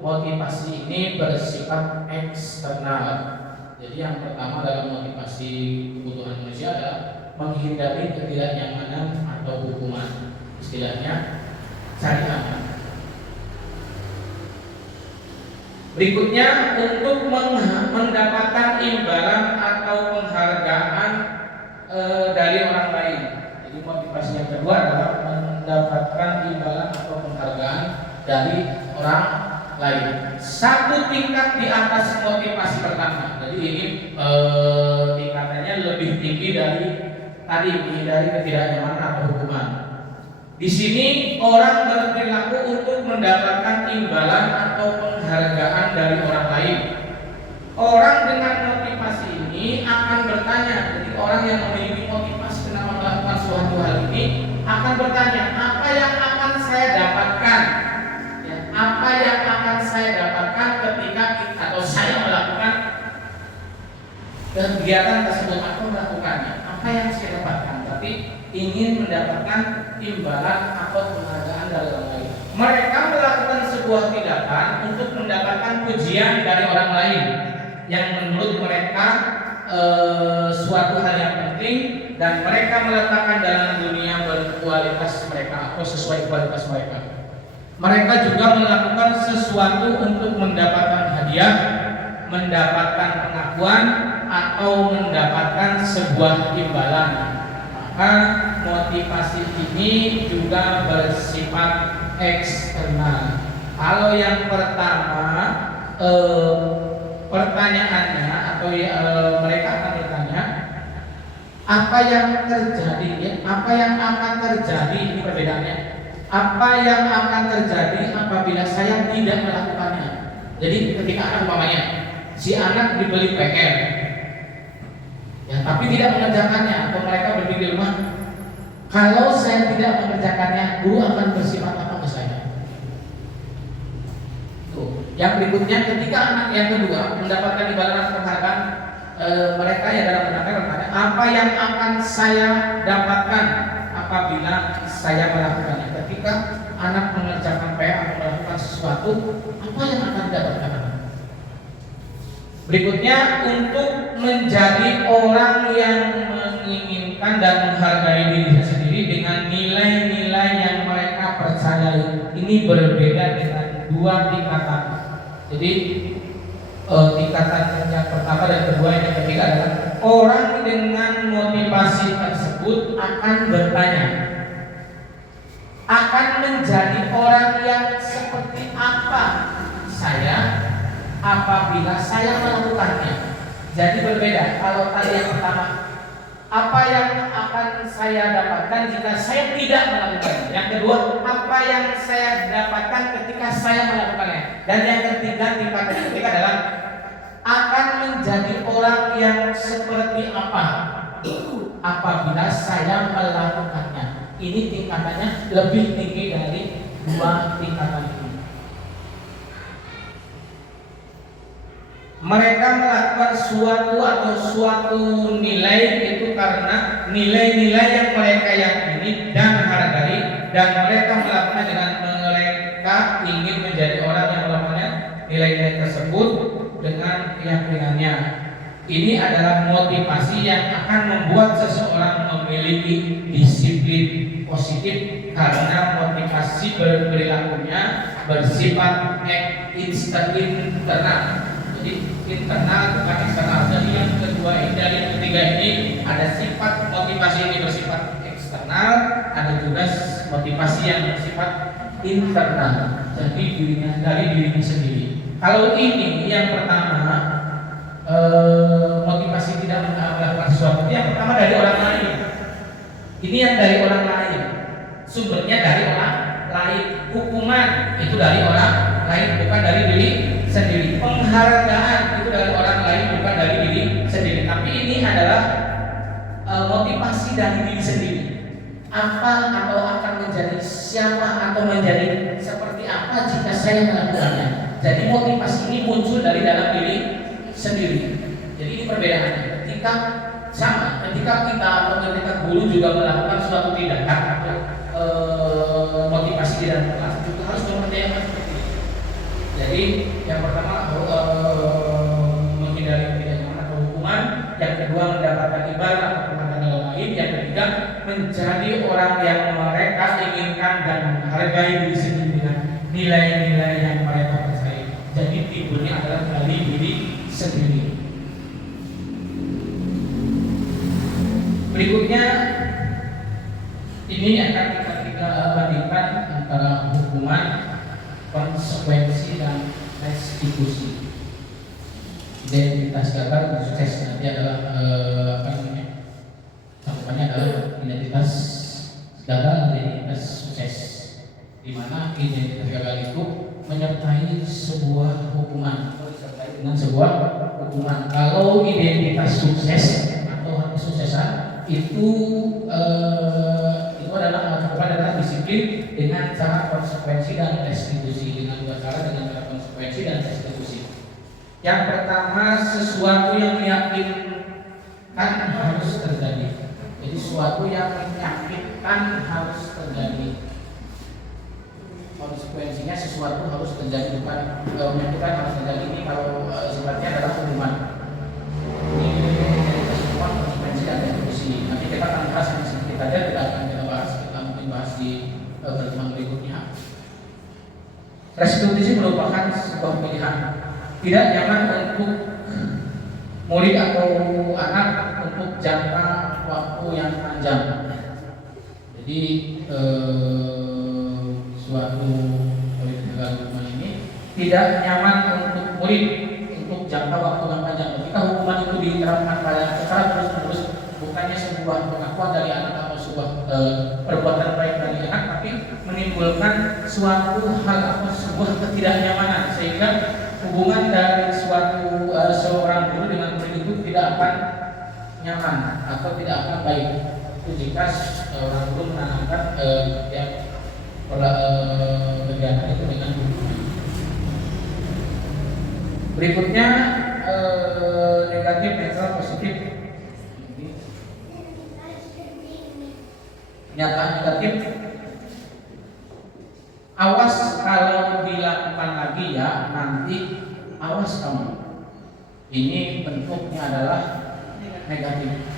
Motivasi ini bersifat eksternal. Jadi yang pertama dalam motivasi kebutuhan manusia adalah menghindari ketidaknyamanan atau hukuman. Istilahnya cari aman. Berikutnya, untuk mendapatkan imbalan atau penghargaan dari orang lain. Jadi motivasi yang kedua adalah mendapatkan imbalan atau penghargaan dari orang lain. Satu tingkat di atas motivasi pertama. Jadi ini tingkatannya lebih tinggi dari tadi, menghindari ketidaknyamanan atau hukuman. Di sini orang berperilaku untuk mendapatkan imbalan atau penghargaan dari orang lain. Orang dengan motivasi ini akan bertanya. Jadi orang yang memiliki motivasi kenapa melakukan suatu hal ini akan bertanya, apa yang akan saya dapatkan? Ya, apa yang akan saya dapatkan ketika atau saya melakukan kegiatan tersebut atau melakukannya? Apa yang saya dapatkan? Tapi ingin mendapatkan imbalan atau penghargaan dari orang lain. Mereka melakukan sebuah tindakan untuk mendapatkan pujian dari orang lain yang menurut mereka suatu hal yang penting, dan mereka meletakkan dalam dunia berkualitas mereka atau sesuai kualitas mereka. Mereka juga melakukan sesuatu untuk mendapatkan hadiah, mendapatkan pengakuan, atau mendapatkan sebuah imbalan. Maka motivasi ini juga bersifat eksternal. Kalau yang pertama pertanyaannya atau mereka akan bertanya apa yang terjadi, ya? Apa yang akan terjadi, ini perbedaannya. Apa yang akan terjadi apabila saya tidak melakukannya? Jadi ketika anak umpamanya si anak dibeli PR, ya, tapi tidak mengerjakannya, atau mereka berpikir rumah, kalau saya tidak mengerjakannya, guru akan bersifat apa ke saya? Tuh. Yang berikutnya, ketika anak yang kedua mendapatkan imbalan atau penghargaan, mereka yang dalam bertanya, apa yang akan saya dapatkan apabila saya melakukannya? Ketika anak mengerjakan PR atau melakukan sesuatu, apa yang akan didapatkan? Berikutnya, untuk menjadi orang yang menginginkan dan menghargai dirinya sendiri dengan nilai-nilai yang mereka percayai. Ini berbeda dengan dua tingkatan. Jadi tingkatan yang pertama dan kedua yang ketiga adalah orang dengan motivasi tersebut akan bertanya, akan menjadi orang yang seperti apa saya apabila saya melakukannya. Jadi berbeda. Kalau tadi yang pertama, apa yang akan saya dapatkan jika saya tidak melakukannya. Yang kedua, apa yang saya dapatkan ketika saya melakukannya. Dan yang ketiga, tingkatan yang ketiga adalah akan menjadi orang yang seperti apa apabila saya melakukannya. Ini tingkatannya lebih tinggi dari dua tingkatan ini. Mereka melakukan suatu nilai itu karena nilai-nilai yang mereka yakini dan hargai, dan mereka melakukannya dengan mereka ingin menjadi orang yang melakukannya nilai-nilai tersebut dengan keyakinannya. Ini adalah motivasi yang akan membuat seseorang memiliki disiplin positif, karena motivasi berperilakunya bersifat internal. Jadi internal bukan eksternal. Jadi yang kedua ini, dari yang ketiga ini ada sifat motivasi ini bersifat eksternal, ada juga motivasi yang bersifat internal. Jadi dari dirinya sendiri. Kalau ini yang pertama motivasi tidak melakukan sesuatu. Yang pertama dari orang lain. Ini yang dari orang lain. Sumbernya dari orang lain. Hukuman itu dari orang lain, bukan dari diri sendiri. Penghargaan itu dari orang lain, bukan dari diri sendiri. Tapi ini adalah motivasi dari diri sendiri. Apa atau akan menjadi siapa atau menjadi seperti apa jika saya melakukannya. Jadi motivasi ini muncul dari dalam diri sendiri. Jadi ini perbedaannya. Ketika kita atau ketika guru juga melakukan suatu tindakan atau motivasi di dalam kelas, juga harus memperdayakan seperti ini. Jadi yang pertama menghindari ketidaknyamanan atau hukuman, yang kedua mendapatkan ibadah atau pemandangan lain, yang ketiga menjadi orang yang mereka inginkan dan menghargai diri sendiri dengan nilai-nilai yang mereka percaya. Jadi timbulnya adalah dari diri sendiri. Berikutnya ini akan kita bandingkan antara hukuman, konsekuensi dan restitusi. Identitas gagal sukses nanti adalah cakupannya adalah identitas gagal dan identitas sukses, di mana identitas gagal itu menyertai sebuah hukuman, dengan sebuah hukuman. Kalau identitas sukses atau kesuksesan itu adalah disiplin dengan cara konsekuensi dan restitusi. Dengan dua cara, dengan cara konsekuensi dan restitusi. Yang pertama, sesuatu yang meyakinkan harus terjadi. Jadi sesuatu yang meyakinkan harus terjadi. Konsekuensinya sesuatu harus terjadi, bukan meyakinkan harus terjadi. Ini kalau sifatnya adalah hukuman. Ini semua konsekuensi dan restitusi. Nanti kita akan bahas yang sedikit saja, kita akan bahas di pertemuan berikutnya. Restitusi merupakan sebuah pilihan. Tidak nyaman untuk murid atau anak untuk jangka waktu yang panjang. Jadi suatu hukuman ini tidak nyaman untuk murid untuk jangka waktu yang panjang. Ketika hukuman itu diterapkan secara terus-menerus, bukannya sebuah pengakuan dari anak atau sebuah perbuatan baik dari anak, tapi menimbulkan suatu hal atau sebuah ketidaknyamanan, sehingga hubungan dari suatu seorang guru dengan murid itu tidak akan nyaman atau tidak akan baik. Itu jika seorang guru menanamkan kegiatan itu dengan hukuman. Berikutnya negatif, netral, positif. Pernyataan negatif, awas kalau dilakukan lagi ya, nanti awas kamu. Ini bentuknya adalah negatif.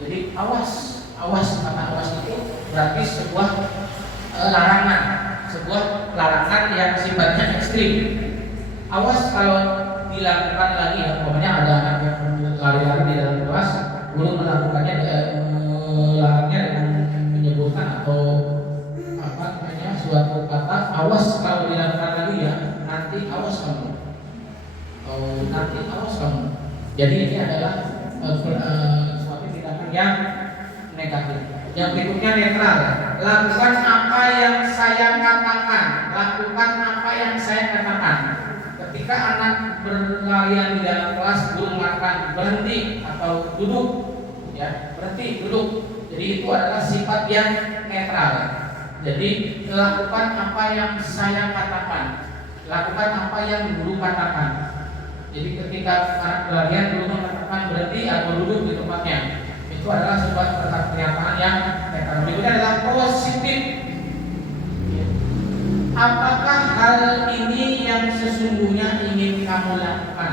Jadi awas kata awas itu berarti sebuah larangan, yang sifatnya ekstrim. Awas kalau dilakukan lagi ya, pokoknya ada anak yang lari-lari di dalam kelas, guru melakukannya larangnya dengan menyebutkan atau suatu kata, awas kalau dilakukan lagi ya, nanti awas kamu. Nanti awas kamu. Jadi ini adalah suatu tindakan yang negatif. Yang berikutnya netral. Lakukan apa yang saya katakan. Lakukan apa yang saya katakan. Ketika anak berlarian di dalam kelas, guru mengatakan berhenti atau duduk, ya berhenti, duduk. Jadi itu adalah sifat yang netral. Jadi lakukan apa yang saya katakan, lakukan apa yang guru katakan. Jadi ketika anak berlarian, guru mengatakan berhenti atau duduk di tempatnya, itu adalah sebuah pernyataan yang netral. Berikutnya adalah positif. Apakah hal ini yang sesungguhnya ingin kamu lakukan?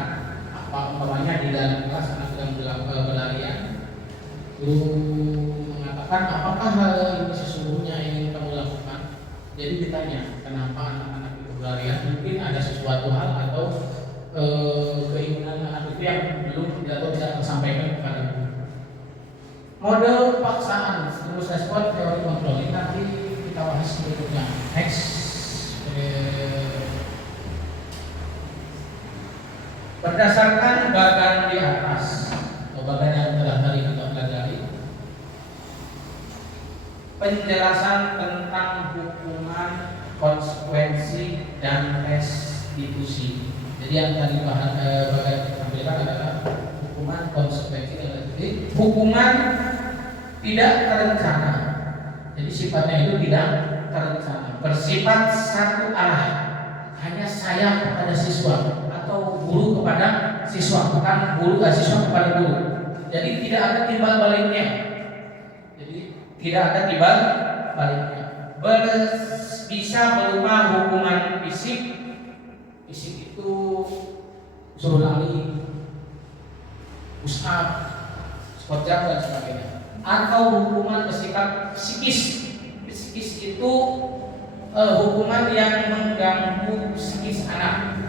Apa umpamanya di dalam kelas anak sedang berlarian, guru mengatakan apakah hal ini sesungguhnya ingin kamu lakukan? Jadi ditanya kenapa anak-anak itu berlarian? Mungkin ada sesuatu hal atau keinginan anak itu yang belum atau tidak tersampaikan kepada guru. Model paksaan, terus respon, teori kontrol ini nanti kita bahas berikutnya. Next. Berdasarkan bagan di atas atau bagan yang telah tadi kita pelajari, penjelasan tentang hukuman, konsekuensi, dan restitusi. Jadi yang tadi bagan kita tampilkan adalah hukuman, konsekuensi, dan restitusi. Hukuman tidak terencana, jadi sifatnya itu tidak terencana, bersifat satu arah, hanya saya kepada siswa atau guru kepada siswa, bukan siswa kepada guru. Jadi tidak ada timbal baliknya. Bisa berupa hukuman fisik itu suruh lari, push up, squat jump dan sebagainya. Atau hukuman bersifat psikis. Psikis itu hukuman yang mengganggu psikis anak.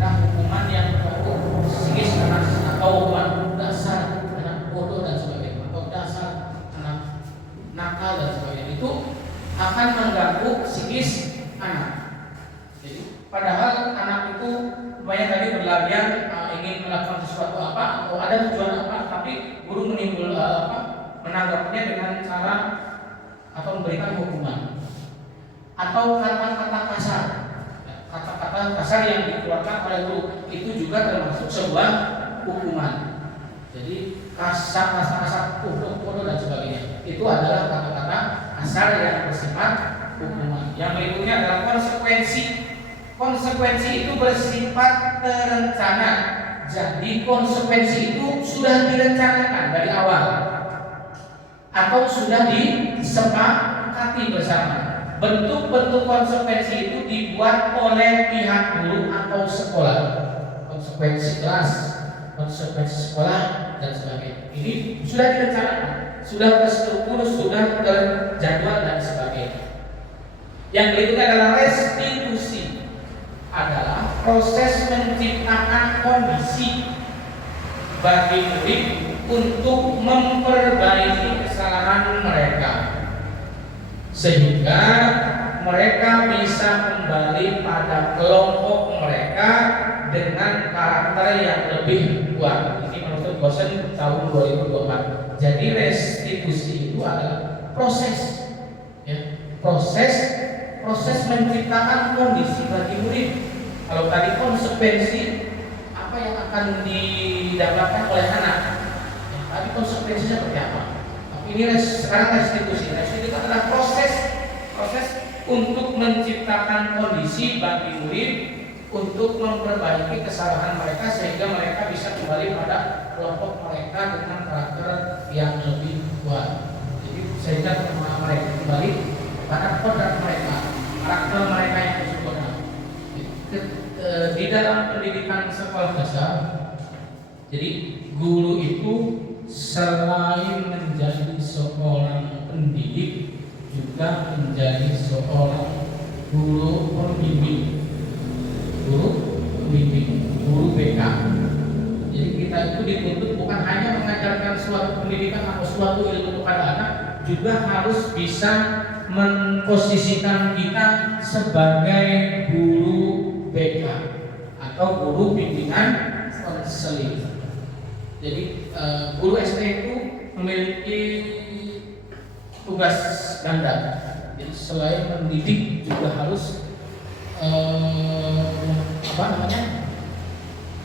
Nah, hukuman yang mengganggu psikis anak atau hukuman dasar anak bodoh dan sebagainya, atau dasar anak nakal dan sebagainya, itu akan mengganggu psikis anak. Jadi padahal anak itu banyak tadi berlarian ingin melakukan sesuatu apa atau ada tujuan apa, tapi guru menanggapinya dengan cara atau memberikan hukuman atau kata-kata kasar. Kata-kata kasar yang dikeluarkan oleh guru itu juga termasuk sebuah hukuman. Jadi kasar, bodoh dan sebagainya itu adalah kata-kata kasar yang bersifat hukuman. Yang berikutnya adalah konsekuensi. Konsekuensi itu bersifat terencana. Jadi konsekuensi itu sudah direncanakan dari awal atau sudah disepakati bersama. Bentuk-bentuk konsekuensi itu dibuat oleh pihak guru atau sekolah. Konsekuensi kelas, konsekuensi sekolah dan sebagainya. Ini sudah direncanakan, sudah terstruktur, sudah terjadwal dan sebagainya. Yang berikutnya adalah restitusi. Adalah proses menciptakan kondisi bagi murid untuk memperbaiki kesalahan mereka, sehingga mereka bisa kembali pada kelompok mereka dengan karakter yang lebih kuat. Ini menurut dosen tahun 2024. Jadi restitusi itu adalah proses, ya, proses menciptakan kondisi bagi murid. Kalau tadi konsekuensi apa yang akan didapatkan oleh anak, ya, tadi konsekuensinya seperti apa. Ini sekarang restitusi. Restitusi adalah proses untuk menciptakan kondisi bagi murid untuk memperbaiki kesalahan mereka sehingga mereka bisa kembali pada kelompok mereka dengan karakter yang lebih kuat. Jadi sehingga mereka kembali pada kodrat mereka, karakter mereka yang sempurna. Di dalam pendidikan sekolah dasar, jadi guru itu selain menjadi seorang pendidik juga menjadi seorang guru pembimbing, guru BK. Jadi kita itu dituntut bukan hanya mengajarkan suatu pendidikan atau suatu ilmu kepada anak, juga harus bisa memposisikan kita sebagai guru BK atau guru bimbingan konseling. Jadi guru SD itu memiliki tugas ganda. Jadi selain mendidik juga harus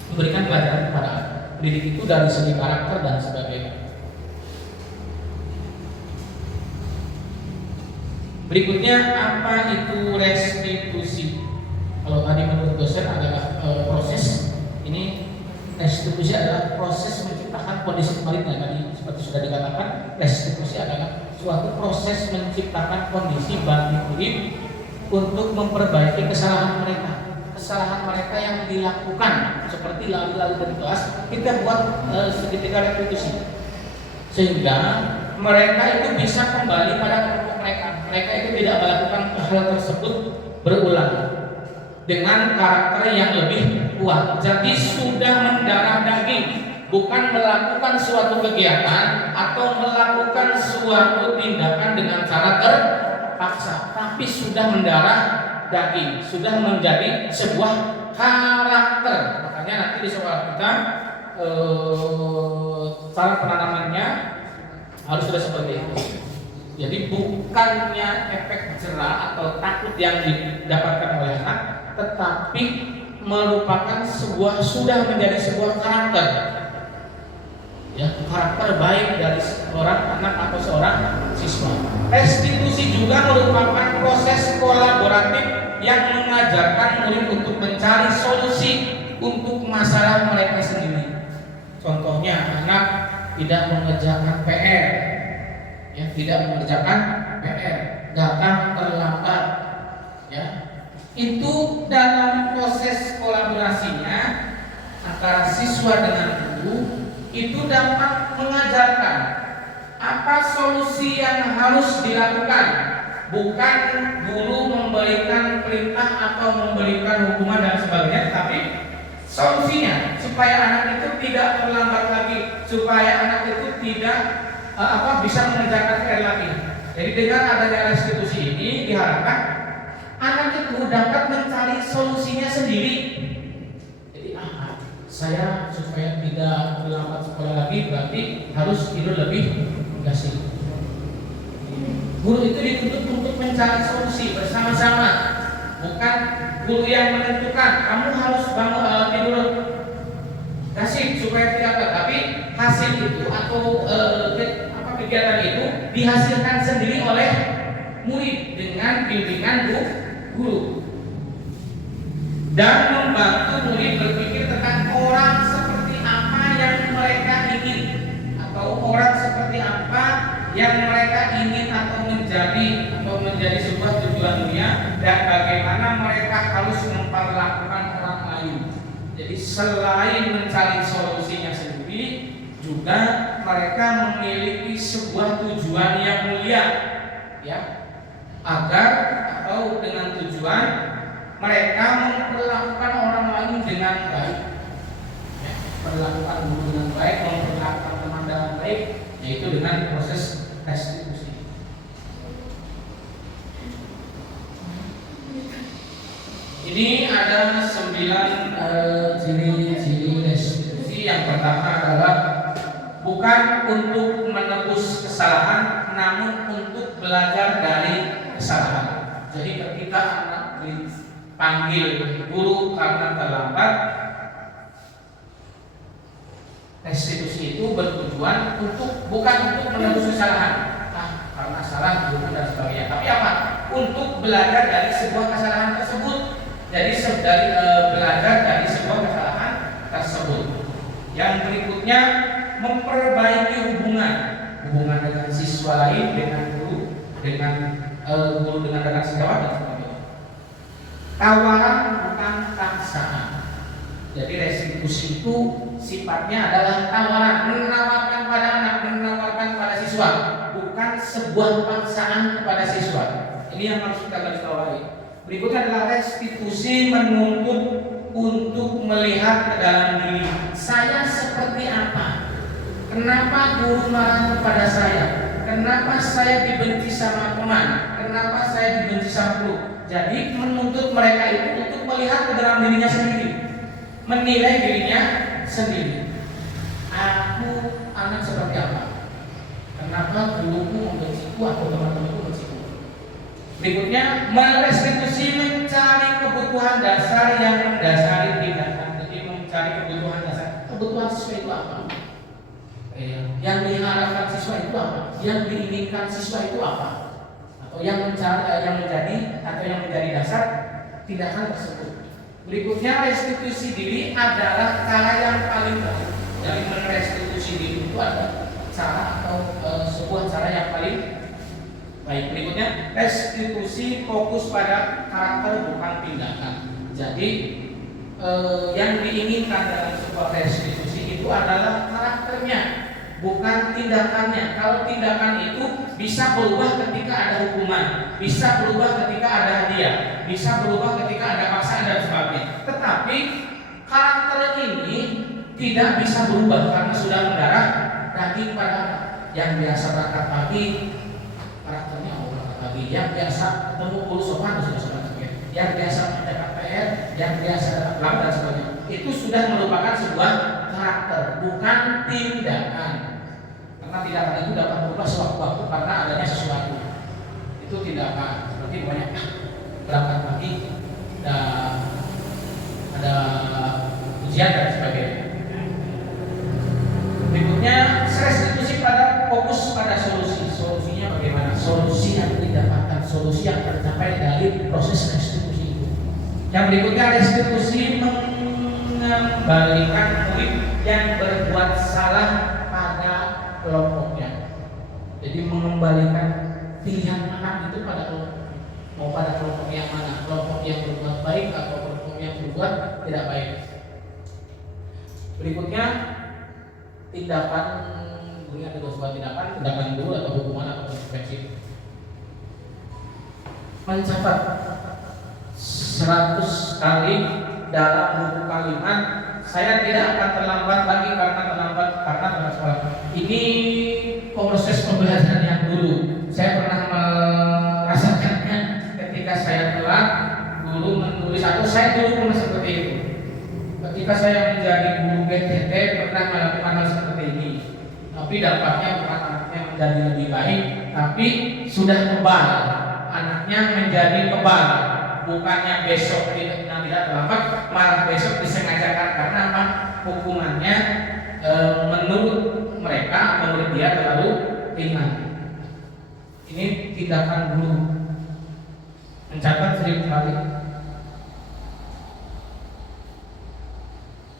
memberikan pelajaran kepada anak. Pendidik itu dari segi karakter dan sebagainya. Berikutnya, apa itu restitusi? Kalau tadi menurut dosen adalah proses, ini restitusi adalah proses menciptakan kondisi kembali. Tadi seperti sudah dikatakan, restitusi adalah suatu proses menciptakan kondisi bagi murid untuk memperbaiki kesalahan mereka yang dilakukan, seperti lalu-lalu dari kelas kita buat seketika restitusi, sehingga mereka itu bisa kembali pada kelompok mereka itu tidak melakukan hal tersebut berulang dengan karakter yang lebih kuat. Jadi sudah mendarah daging, bukan melakukan suatu kegiatan atau melakukan suatu tindakan dengan cara terpaksa, tapi sudah mendarah daging, sudah menjadi sebuah karakter. Makanya nanti di sekolah kita cara penanamannya harus sudah seperti itu. Jadi bukannya efek jerah atau takut yang didapatkan oleh anak, tetapi merupakan sudah menjadi sebuah karakter. Ya, karakter baik dari seorang anak atau seorang siswa. Restitusi juga merupakan proses kolaboratif yang mengajarkan murid untuk mencari solusi untuk masalah mereka sendiri. Contohnya, anak tidak mengerjakan PR, ya, tidak mengerjakan PR, datang terlambat, ya. Itu dalam proses kolaborasinya antara siswa dengan guru itu dapat mengajarkan apa solusi yang harus dilakukan, bukan guru memberikan perintah atau memberikan hukuman dan sebagainya, tapi solusinya supaya anak itu tidak terlambat lagi, supaya anak itu tidak bisa mengerjakan PR lagi. Jadi dengan adanya restitusi ini diharapkan anak itu dapat mencari solusinya sendiri. Jadi saya supaya tidak terlambat sekolah lagi berarti harus tidur lebih gasing. Guru itu dituntut untuk mencari solusi bersama-sama, bukan guru yang menentukan kamu harus bangun tidur gasing supaya tidak, tapi hasil itu atau kegiatan itu dihasilkan sendiri oleh murid dengan bimbingan guru dan membantu murid berpikir tentang orang seperti apa yang mereka ingin atau orang seperti apa yang mereka ingin atau menjadi sebuah tujuan dunia dan bagaimana mereka harus memperlakukan orang lain. Jadi selain mencari solusinya sendiri, juga mereka memiliki sebuah tujuan yang mulia, ya, agar atau dengan tujuan mereka memperlakukan orang lain dengan baik, ya, perlakukan guru dengan baik, memperlakukan teman dengan baik, yaitu dengan proses restitusi. Ini ada 9 ciri-ciri restitusi. Yang pertama adalah bukan untuk menebus kesalahan, namun untuk belajar dari kesalahan. Jadi ketika anak dipanggil guru karena terlambat, restitusi itu bertujuan bukan untuk menebus kesalahan, karena salah guru dan sebagainya, tapi apa? Untuk belajar dari sebuah kesalahan tersebut. Jadi belajar dari sebuah kesalahan tersebut. Yang berikutnya, memperbaiki hubungan dengan siswa lain, dengan guru, dengan guru dengan rekan sejawat dan sebagainya. Tawaran bukan paksaan. Jadi restitusi itu sifatnya adalah tawaran, menawarkan pada anak, menawarkan pada siswa, bukan sebuah paksaan kepada siswa. Ini yang harus kita garis bawahi. Berikutnya adalah restitusi menuntut untuk melihat ke dalam diri. Saya seperti apa? Kenapa guru marah kepada saya? Kenapa saya dibenci sama teman? Kenapa saya dibenci sama guru? Jadi menuntut mereka itu untuk melihat ke dalam dirinya sendiri, menilai dirinya sendiri. Aku anak seperti apa? Kenapa guruku membenciku atau teman-temanku membenciku? Berikutnya, merestitusi mencari kebutuhan dasar yang mendasari tindakan. Jadi mencari kebutuhan dasar. Kebutuhan siswa itu apa? Yang diharapkan siswa itu apa? Yang diinginkan siswa itu apa? Atau yang menjadi dasar tindakan tersebut. Berikutnya, restitusi diri adalah cara yang paling baik. Jadi merestitusi diri itu adalah cara atau sebuah cara yang paling baik. Berikutnya, restitusi fokus pada karakter bukan tindakan. Jadi yang diinginkan dalam sebuah restitusi itu adalah karakternya, bukan tindakannya. Kalau tindakan itu bisa berubah ketika ada hukuman, bisa berubah ketika ada hadiah, bisa berubah ketika ada paksaan dan sebagainya. Tetapi karakter ini tidak bisa berubah karena sudah mendarah daging pada anak. Yang biasa berangkat pagi, karakternya berangkat pagi. Yang biasa ketemu guru sopan sudah sopan. Yang biasa menjaga PR basket yang biasa lambat sebagainya. Itu sudah merupakan sebuah karakter, bukan tindakan. Karena tindakan itu dapat berubah sewaktu-waktu karena adanya sesuatu. Itu tindakan. Seperti banyak berangkat pagi, ada ujian dan sebagainya. Berikutnya, restitusi pada fokus pada solusi. Solusinya bagaimana? Solusi yang didapatkan, solusi yang tercapai dari proses restitusi itu. Yang berikutnya, restitusi mengembalikan murid yang berbuat salah pada kelompoknya. Jadi mengembalikan pilihan anak itu pada kelompok. Mau pada kelompok yang mana? Kelompok yang berbuat baik atau kelompok yang berbuat tidak baik. Berikutnya, tindakan, ini ada dua sebuah tindakan dulu atau hukuman atau konsekuensi. Mencatat 100 kali dalam buku kalimat, saya tidak akan terlambat lagi karena terlambat sekolah. Ini proses pembelajaran yang dulu. Saya pernah merasakannya ketika saya telat, guru menulis, atau saya dulu pernah seperti itu. Ketika saya menjadi guru BTT pernah melakukan hal seperti ini. Tapi dampaknya bukan anaknya menjadi lebih baik, tapi sudah kebal. Anaknya menjadi kebal. Bukannya besok tidak terlambat, malah besok disengajakan karena apa? Hukumannya menurut mereka atau menurut dia terlalu ringan. Ini tindakan guru. Mencatat 1000 kali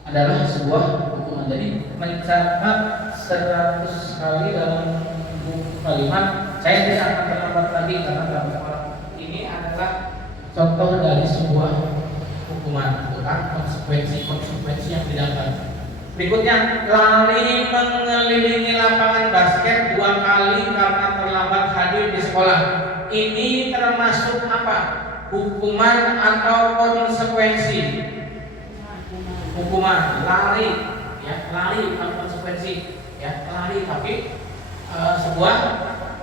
adalah sebuah hukuman. Jadi mencatat 100 kali dalam buku kalimat, saya tidak akan terlambat lagi karena dalam sekolah. Ini adalah contoh dari sebuah hukuman, bukan konsekuensi yang didapat. Berikutnya, lari mengelilingi lapangan basket 2 kali karena terlambat hadir di sekolah. Ini termasuk apa? Hukuman atau konsekuensi? Hukuman, lari, ya, lari bukan konsekuensi, ya, lari tapi sebuah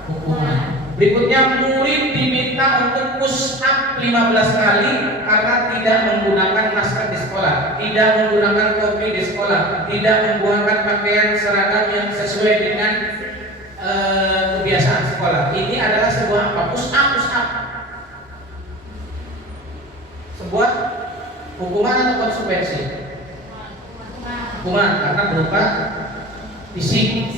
hukuman. Berikutnya, murid diminta untuk push up 15 kali karena tidak menggunakan masker di sekolah, tidak menggunakan topi di sekolah, tidak menggunakan pakaian seragam yang sesuai dengan kebiasaan sekolah. Ini adalah sebuah apa? Push up. Sebuah hukuman atau konsekuensi? Hukuman karena berupa fisik.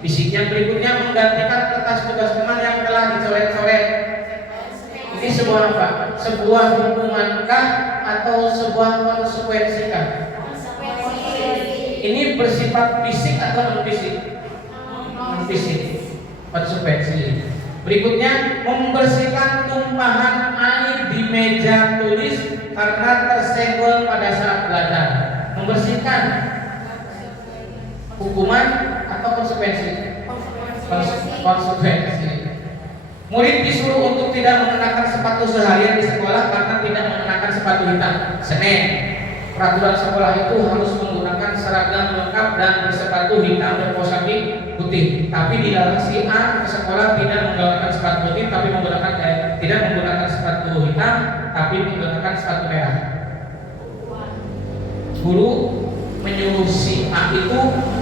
Fisiknya. Berikutnya, menggantikan kertas tugas teman yang telah dicoret-coret. Ini sebuah apa? Sebuah hukumankah atau sebuah konsekuensikah? Ini bersifat fisik atau non fisik? Non fisik. Konsekuensi. Berikutnya, membersihkan tumpahan air di meja tulis karena tersenggol pada saat belajar. Membersihkan hukuman atau konsekuensi? Konsekuensi. Murid disuruh untuk tidak mengenakan sepatu seharian di sekolah karena tidak mengenakan sepatu hitam. Senin. Peraturan sekolah itu harus menggunakan seragam lengkap dan bersepatu hitam berposisi putih. Tapi di dalam si A ke sekolah tidak menggunakan sepatu putih, tapi tidak menggunakan sepatu hitam, tapi menggunakan sepatu merah. Guru menyuruh si A itu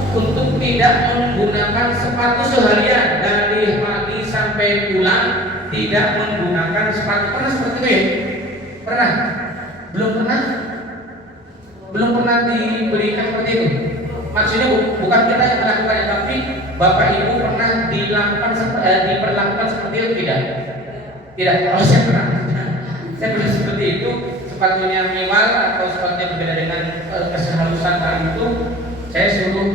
untuk tidak menggunakan sepatu seharian dari pagi sampai pulang, tidak menggunakan sepatu. Pernah seperti itu ya? Pernah? Belum pernah diberikan seperti itu. Maksudnya bukan kita yang melakukannya, tapi Bapak Ibu pernah diperlakukan seperti itu tidak? Tidak. Oh, saya pernah. Saya pernah seperti itu. Sepatunya mewah atau sepatunya berbeda dengan kesehalusan hari itu, saya suruh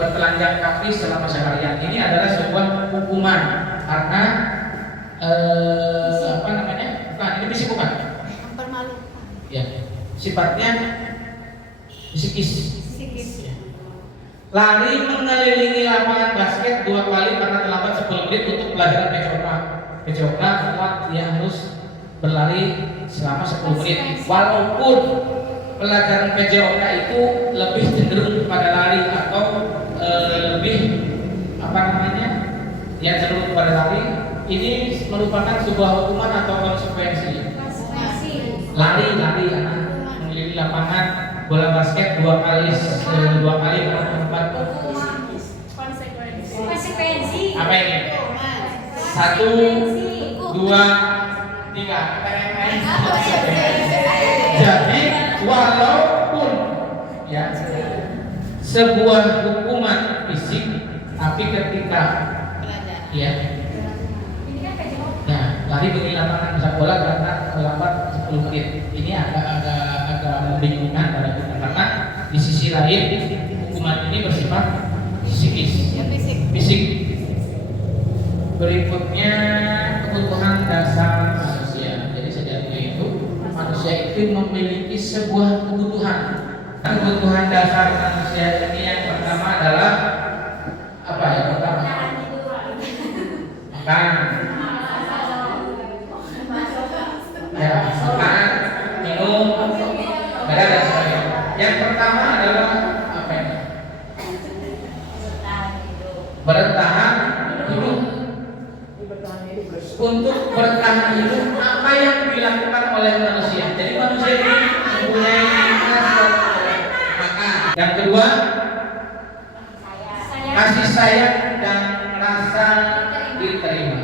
bertelanjang kaki selama seharian. Ini adalah sebuah hukuman karena apa namanya? Bukan, ini fisik bukan? Mempermalukan. Ya, sifatnya psikis. Ya. Lari mengelilingi lapangan basket 2 kali karena terlambat 10 menit untuk pelajaran PJOK. Telat, dia harus berlari selama 10 menit. Walaupun pelajaran PJOK itu lebih cenderung kepada lari atau lebih apa namanya? Ya, cenderung kepada lari. Ini merupakan sebuah hukuman atau konsekuensi? lari anak mengelilingi lapangan bola basket dua kali tempat. Konsekuensi. Apa ini? 1, 2, 3. Jadi walaupun ya sebuah hukuman fisik, tapi ketika ya nah lari bagi lapangan sepak bola karena lambat 10 menit, ini agak membingungkan pada kita karena di sisi lain hukuman ini bersifat fisik. Berikutnya kebutuhan dasar manusia. Jadi sejatinya itu manusia itu memiliki sebuah kebutuhan. Kebutuhan dasar manusia ini yang pertama adalah apa ya? Pertama makan. Ya, makan, minum, dan sebagainya. Yang pertama adalah apa ini? Bertahan hidup. Untuk bertahan hidup, apa yang dilakukan oleh manusia? Jadi manusia ini mempunyai makan. Yang kedua, kasih sayang dan rasa diterima.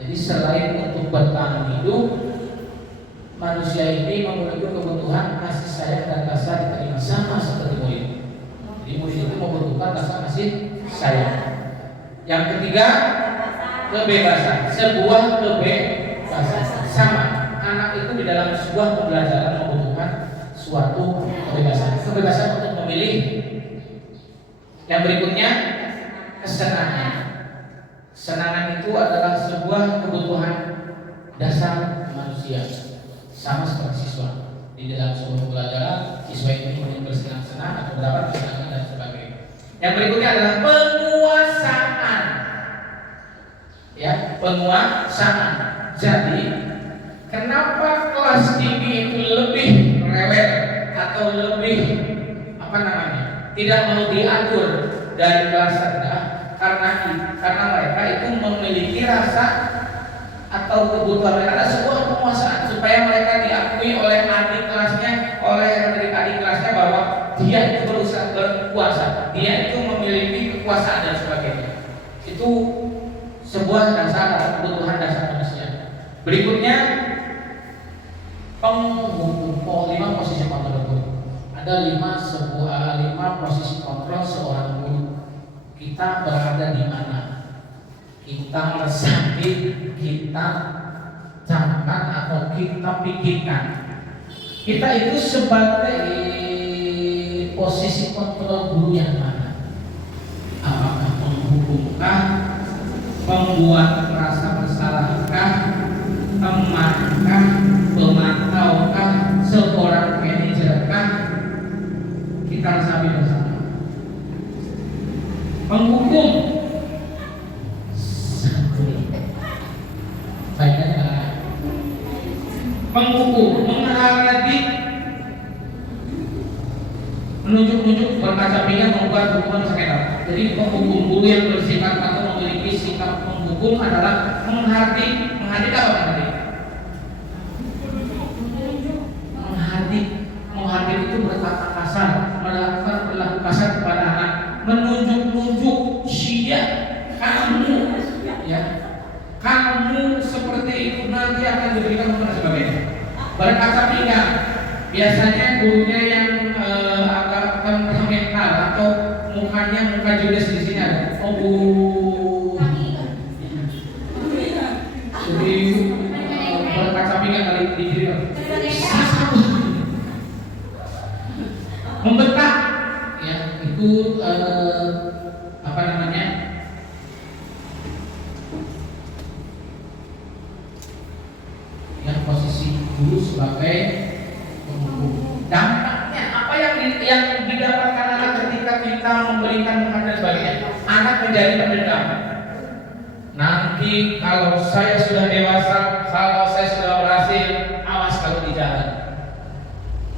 Jadi selain untuk bertahan hidup, manusia ini memiliki kebutuhan kasih sayang dan rasa diterima, sama seperti murid. Jadi murid itu membutuhkan rasa kasih sayang. Yang ketiga, kebebasan, sebuah kebebasan. Sama, anak itu di dalam sebuah pembelajaran membutuhkan suatu kebebasan untuk memilih. Yang berikutnya, kesenangan. Kesenangan itu adalah sebuah kebutuhan dasar manusia, sama seperti siswa. Di dalam sebuah pembelajaran, siswa itu ingin bersenang-senang atau mendapat kesenangan dan sebagainya. Yang berikutnya adalah penguasaan. Ya, penguasaan. Jadi, kenapa kelas tinggi itu lebih rewel atau lebih tidak mau diatur dari kelas rendah? Karena mereka itu memiliki rasa atau kebutuhan mereka, ada sebuah penguasaan supaya mereka diakui oleh adik kelasnya, oleh adik kelasnya bahwa dia itu berusaha berkuasa, dia itu memiliki kekuasaan dan sebagainya. Itu sebuah dasar atau kebutuhan dasar manusia. Berikutnya penghukum, 5 posisi kontrol guru. Ada 5 posisi kontrol seorang guru. Kita berada di mana? Kita meresapi, kita camkan atau kita pikirkan. Kita itu sebagai posisi kontrol guru yang mana? Apakah menghukumkah, membuat merasa bersalahkah, temankah, pemantaukah, seorang manajerkah? Kita resapi bersama. Menghukum menghukum, menghayati, menunjuk-nunjuk, berkaca pinggang, membuat hukuman sengketa. Jadi penghukum guru yang bersifat atau memiliki sikap menghukum adalah menghayati. Menghayati apa menghayati? Menghayati itu berkata kasar, melakukan perilaku kasar kepada anak, menunjuk-nunjuk, siap kamu, ya. Kamu seperti itu nanti akan diberikan hukuman sebagainya. Berkaca pinggang, biasanya gurunya yang agak temperamental atau mukanya muka judes di sini ada. Jadi berkaca pinggang kali di diri. Membetak, ya itu apa namanya? Yang posisi guru sebagai penghukum. Dampaknya apa yang didapatkan anak ketika kita memberikan hukuman dan sebagainya? Anak menjadi pendendam. Nanti kalau saya sudah dewasa, kalau saya sudah berhasil, awas kalau di jalan.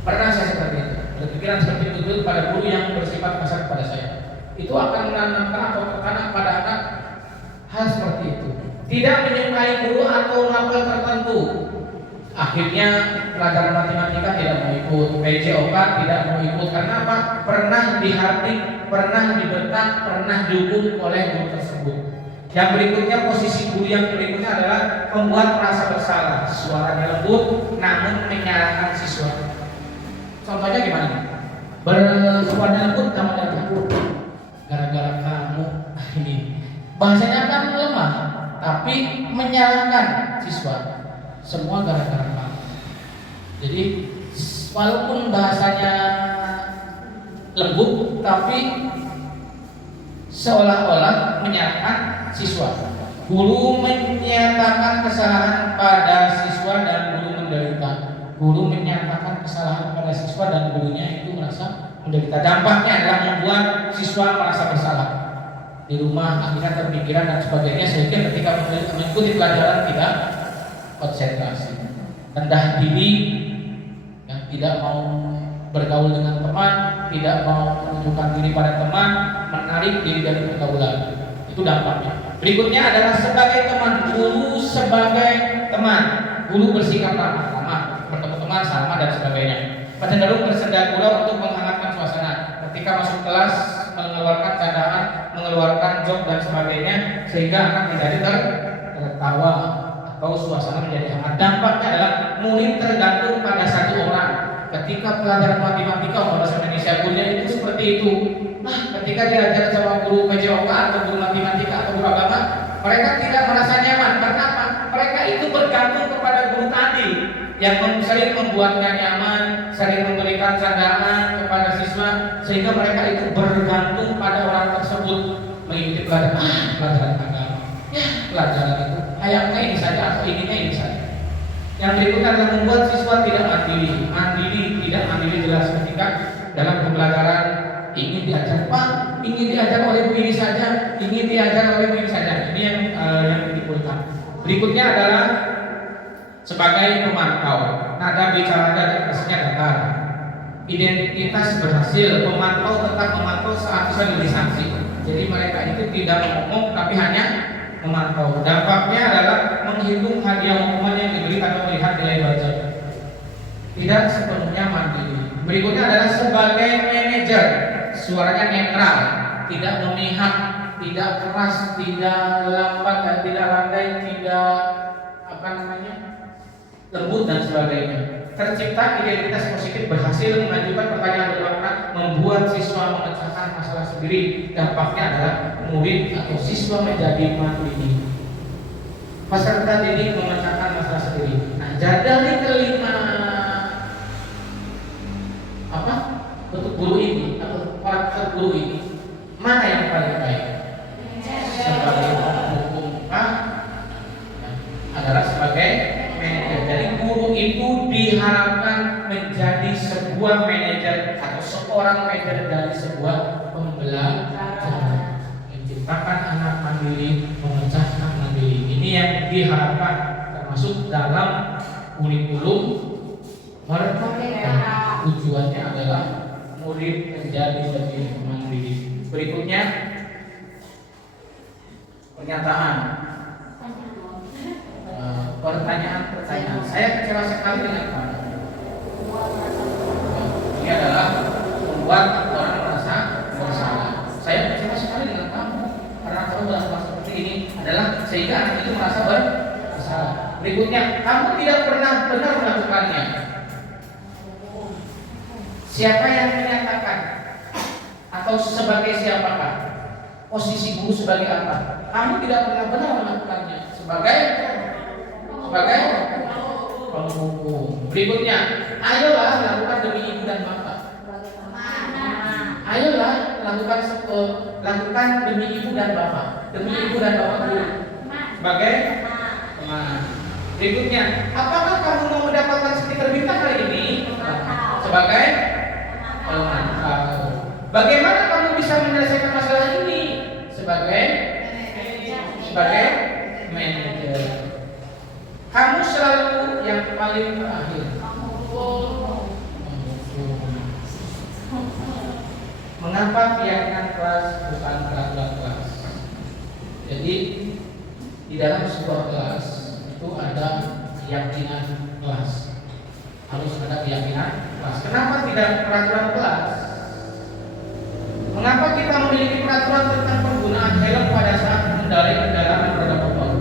Pernah saya seperti itu, berpikiran seperti itu pada guru yang bersifat kasar kepada saya. Itu akan menanamkan atau tekanan pada anak hal seperti itu. Tidak menyukai guru atau label tertentu. Akhirnya pelajaran matematika tidak mau ikut, PJOK tidak mau ikut. Karena apa? Pernah dihardik, pernah dibentak, pernah dihukum oleh guru tersebut. Yang berikutnya, posisi guru yang berikutnya adalah membuat merasa bersalah. Suaranya lembut namun menyalahkan siswa. Contohnya gimana? Bersuara lembut namanya takut. Gara-gara kamu ini. Bahasanya kan lemah, tapi menyalahkan siswa. Semua gara-gara kamu. Jadi walaupun bahasanya lembut, tapi seolah-olah menyalahkan siswa. Guru menyatakan kesalahan pada siswa dan guru menderita. Guru menyatakan kesalahan pada siswa dan gurunya itu merasa menderita. Dampaknya adalah membuat siswa merasa bersalah. Di rumah akhirnya terpikiran dan sebagainya, sehingga ketika mengikuti pelajaran tidak konsentrasi, rendah diri, yang tidak mau bergaul dengan teman, tidak mau menunjukkan diri pada teman, menarik diri dari pergaulan. Itu dampaknya. Berikutnya adalah sebagai teman, guru sebagai teman. Guru bersikap ramah, bertemu teman, sama dan sebagainya. Cenderung bersenda gurau untuk menghangatkan suasana. Ketika masuk kelas, mengeluarkan candaan, mengeluarkan joke dan sebagainya, sehingga anak menjadi tertawa atau suasana menjadi hangat. Dampaknya adalah murid tergantung pada satu orang. Ketika pelajaran matematika bahasa Indonesia gurunya itu seperti itu. Ketika diajar sama guru PJOK atau guru matematika atau guru agama, mereka tidak merasa nyaman. Karena apa? Mereka itu bergantung kepada guru tadi yang sering membuatnya nyaman, sering memberikan candaan kepada siswa, sehingga mereka itu bergantung pada orang tersebut mengikuti pelajaran agama. Pelajaran itu kayaknya ini saja atau ini saja. Yang berikutnya adalah membuat siswa tidak mandiri, tidak mandiri jelas ketika dalam pembelajaran. Ingin diajar Pak, ingin diajar oleh Bu ini saja, ingin diajar oleh Bu ini saja. Ini yang ditimbulkan. Berikutnya adalah sebagai pemantau. Nada bicaranya dan kesannya datar. Identitas berhasil, pemantau tetap memantau saat bisa diberi sanksi. Jadi mereka itu tidak ngomong tapi hanya memantau. Dampaknya adalah menghitung hadiah hukuman yang diberi atau melihat nilai belajar. Tidak sepenuhnya mandiri. Berikutnya adalah sebagai manajer. Suaranya netral, tidak memihak, tidak keras, tidak lambat dan tidak landai, tidak lembut dan sebagainya. Tercipta identitas positif, berhasil mengajukan pertanyaan bermakna, membuat siswa memecahkan masalah sendiri. Dampaknya adalah murid atau siswa menjadi mandiri. Peserta didik memecahkan masalah sendiri. Nah, dari kelima bentuk guru ini atau karakter guru ini, mana yang paling baik? Sebagai hukum adalah sebagai manajer. Jadi guru itu diharapkan menjadi sebuah manajer atau seorang manajer dari sebuah pembelajaran, menciptakan anak mandiri, memecahkan mandiri. Ini yang diharapkan, termasuk dalam kurikulum merdeka. Tujuannya adalah murid menjadi lebih mandiri. Berikutnya pernyataan. Pertanyaan. Saya kecewa sekali dengan kamu. Ini adalah membuat orang merasa bersalah. Saya kecewa sekali dengan kamu karena kamu melakukan seperti ini, adalah sehingga anak itu merasa bersalah. Berikutnya, kamu tidak pernah benar melakukannya. Siapa yang menyatakan? Atau sebagai siapakah? Posisi guru sebagai apa? Kamu tidak pernah benar melakukannya. Sebagai penghukum. Berikutnya, ayolah lakukan demi ibu dan bapak. Ayolah lakukan demi ibu dan bapak. Demi ibu dan bapak dulu. Sebagai teman. Berikutnya, apakah kamu mau mendapatkan stiker bintang hari ini? Sebagai bagaimana kamu bisa menyelesaikan masalah ini? Sebagai manajer. Kamu selalu yang paling terakhir. Mengapa keyakinan kelas bukan peraturan kelas? Jadi di dalam sebuah kelas itu ada keyakinan kelas. Harus ada keyakinan kelas. Kenapa tidak peraturan kelas? Mengapa kita memiliki peraturan tentang penggunaan helm pada saat mengendarai kendaraan roda motor?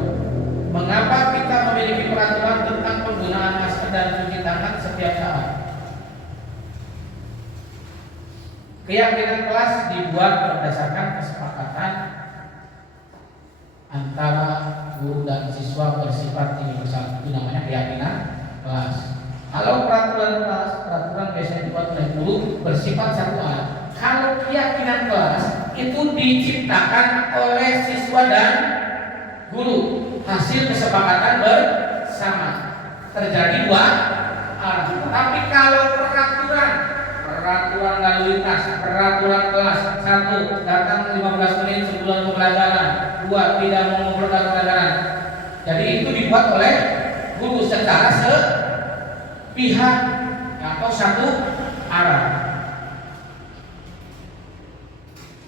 Mengapa kita memiliki peraturan tentang penggunaan masker dan cuci tangan setiap saat? Keyakinan kelas dibuat berdasarkan kesepakatan antara guru dan siswa bersifat universal. Itu namanya keyakinan kelas. Kalau peraturan kelas, peraturan biasanya dibuat oleh guru bersifat satu arah. Kalau keyakinan kelas itu diciptakan oleh siswa dan guru, hasil kesepakatan bersama. Terjadi dua arah. Tapi kalau peraturan lalu lintas, peraturan kelas, 1. Datang 15 menit sebelum pembelajaran, 2. Tidak mengumpulkan pelajaran. Jadi itu dibuat oleh guru secara sepihak atau satu arah.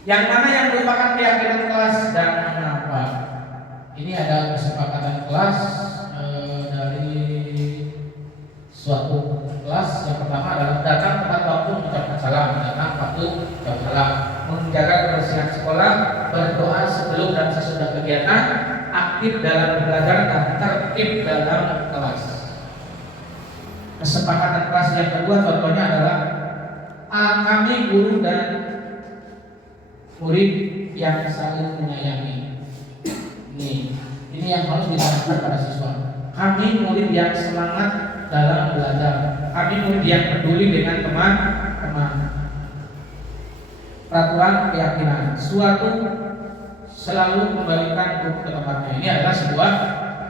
Yang mana yang merupakan keyakinan kelas dan mengapa? Ini ada kesepakatan kelas dari suatu kelas. Yang pertama adalah datang tepat waktu mengucapkan salam, datang waktu mengucapkan salam, menjaga kebersihan sekolah, berdoa sebelum dan sesudah kegiatan, aktif dalam belajar dan tertib dalam kelas. Kesepakatan kelas yang kedua contohnya adalah kami guru dan murid yang saling menyayangi. Ini yang harus ditanamkan pada siswa. Kami murid yang semangat dalam belajar. Kami murid yang peduli dengan teman-teman. Peraturan keyakinan. Suatu selalu kembalikan buku ke tempatnya. Ini adalah sebuah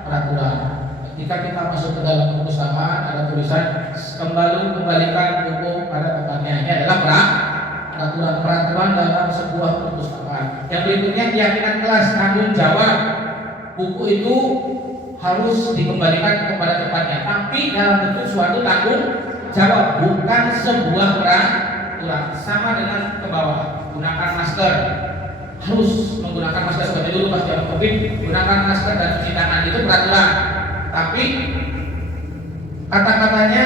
peraturan. Ketika kita masuk ke dalam perpustakaan ada tulisan kembalikan buku pada tempatnya. Ini adalah peraturan dalam sebuah perpustakaan. Yang berikutnya keyakinan kelas, tanggung jawab. Buku itu harus dikembalikan kepada tempatnya, tapi dalam bentuk suatu tanggung jawab, bukan sebuah peraturan. Sama dengan ke bawah, gunakan masker, harus menggunakan masker seperti dulu pas zaman Covid, gunakan masker dan cuci tangan, itu peraturan. Tapi kata-katanya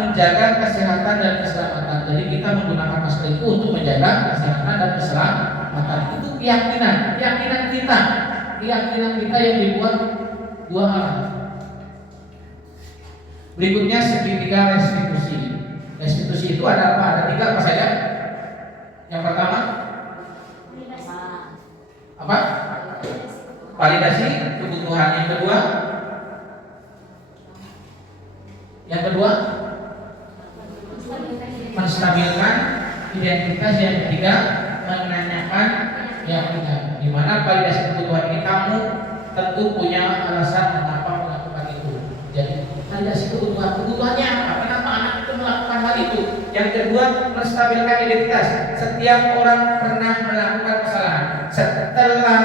menjaga kesehatan dan keselamatan. Jadi kita menggunakan masker itu untuk menjaga kesehatan dan keselamatan. Itu keyakinan kita yang dibuat dua arah. Berikutnya segitiga restitusi. Restitusi itu ada apa? Ada 3 apa saja? Yang pertama apa? Validasi kebutuhan. Yang kedua menstabilkan identitas. Yang ketiga menanyakan keyakinan. Di mana validasi kebutuhan ini kamu tentu punya alasan mengapa melakukan itu. Jadi validasi kebutuhannya apa? Kenapa anak itu melakukan hal itu? Yang kedua menstabilkan identitas. Setiap orang pernah melakukan kesalahan. Setelah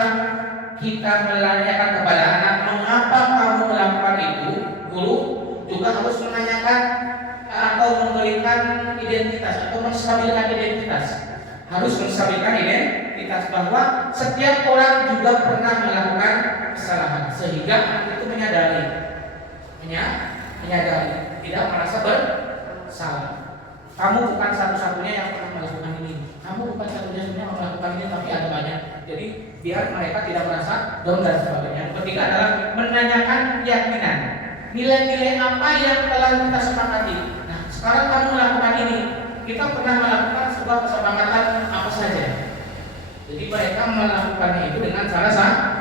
kita menanyakan kepada anak mengapa kamu melakukan itu, guru juga harus menanyakan atau memberikan identitas atau menstabilkan identitas. Harus menstabilkan identitas bahwa setiap orang juga pernah melakukan kesalahan, sehingga anak itu menyadari, tidak merasa bersalah. Kamu bukan satu-satunya yang pernah melakukan ini. Kamu bukan satu-satunya yang melakukan ini, tapi ada banyak. Jadi biar mereka tidak merasa down dan sebagainya. Yang ketiga adalah menanyakan keyakinan. Nilai-nilai apa yang telah kita sepakati. Nah, sekarang kamu melakukan ini. Kita pernah melakukan sebuah kesepakatan apa saja. Jadi mereka melakukannya itu dengan cara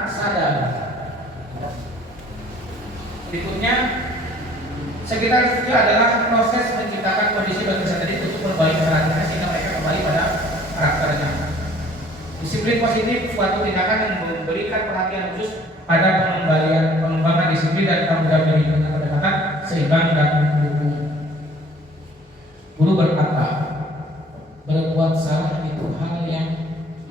sadar. Berikutnya, sekitar itu adalah proses menciptakan kondisi bagi sendiri untuk memperbaiki karakternya sehingga mereka kembali pada karakternya. Disiplin positif suatu tindakan yang memberikan perhatian khusus pada pengembangan disiplin dan tanggung jawab diri dengan pendekatan seimbang dan mendukung. Guru berkata, berbuat salah itu hal yang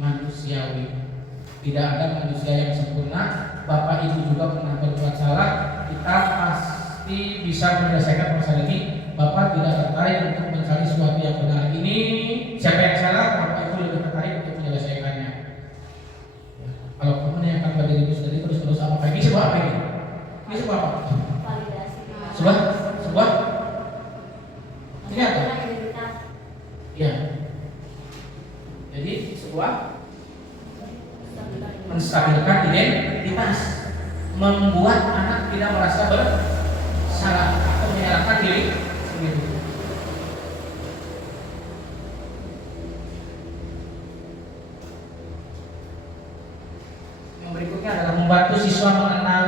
manusiawi. Tidak ada manusia yang sempurna. Bapak Ibu juga pernah berbuat salah. Kita pasti bisa menyelesaikan masalah ini. Bapak tidak tertarik untuk mencari sesuatu yang benar. Ini siapa yang salah? Bapak Ibu lebih tertarik untuk menyelesaikannya. Kalau kamu menanyakan pada dirimu sendiri terus apa? Ini sebuah apa ini? Ini sebuah apa? Sebuah ini apa? Ya. Jadi sebuah menstabilkan identitas, membuat anak tidak merasa bersalah atau menyalahkan diri sendiri. Yang berikutnya adalah membantu siswa mengenal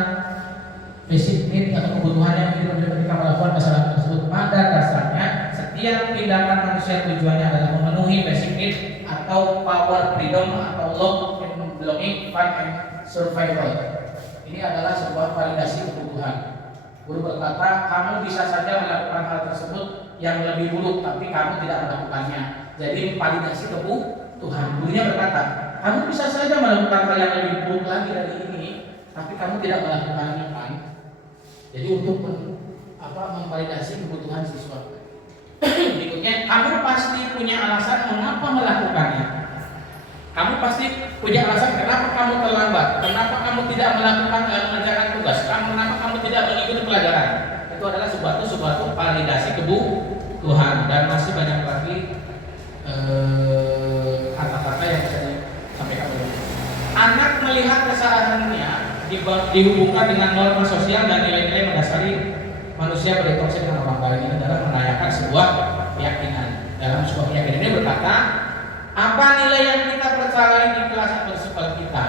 basic need atau kebutuhan yang hidup ketika melakukan kesalahan tersebut. Pada dasarnya, setiap tindakan manusia tujuannya adalah memenuhi basic need atau power, freedom atau love and belonging, fun and survival. Ini adalah sebuah validasi kebutuhan. Guru berkata, kamu bisa saja melakukan hal tersebut yang lebih buruk, tapi kamu tidak melakukannya. Jadi validasi kebutuhan. Gurunya berkata, kamu bisa saja melakukan hal yang lebih buruk lagi dari ini, tapi kamu tidak melakukannya, kan? Jadi untuk memvalidasi kebutuhan siswa. Berikutnya, kamu pasti punya alasan mengapa melakukannya. Kamu pasti punya alasan kenapa kamu terlambat, kenapa kamu tidak melakukan mengerjakan tugas, kenapa kamu tidak mengikuti pelajaran. Itu adalah suatu validasi kebutuhan, dan masih banyak lagi kata-kata yang bisa disampaikan oleh anak. Melihat kesalahannya dihubungkan dengan norma sosial dan nilai-nilai mendasari manusia berinteraksi dengan orang lain. Ini adalah menanyakan sebuah keyakinan. Dalam sebuah keyakinan ini berkata, apa nilai yang kita percayai di kelas atau sekolah kita?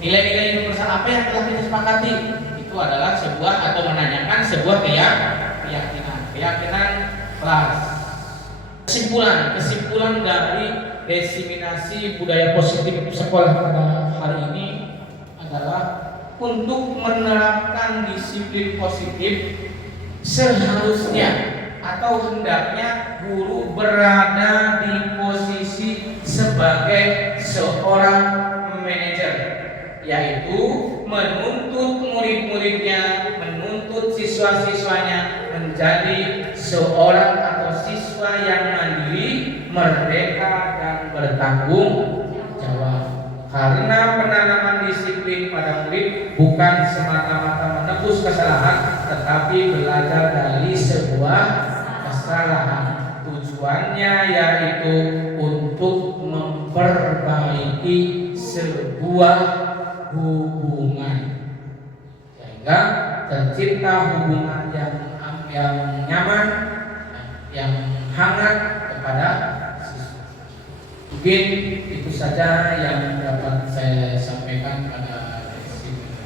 Nilai-nilai universal apa yang telah kita sepakati? Itu adalah sebuah atau menanyakan sebuah keyakinan kelas. Kesimpulan dari diseminasi budaya positif sekolah pada hari ini adalah untuk menerapkan disiplin positif seharusnya atau hendaknya guru berada di posisi sebagai seorang manajer, yaitu menuntut murid-muridnya, menuntut siswa-siswanya menjadi seorang atau siswa yang mandiri, merdeka dan bertanggung jawab. Karena penanaman disiplin pada murid bukan semata-mata menebus kesalahan, tetapi belajar dari sebuah kesalahan. Tujuannya yaitu untuk memperbaiki sebuah hubungan, sehingga tercipta hubungan yang nyaman, yang hangat kepada siswa. Mungkin itu saja yang dapat saya sampaikan pada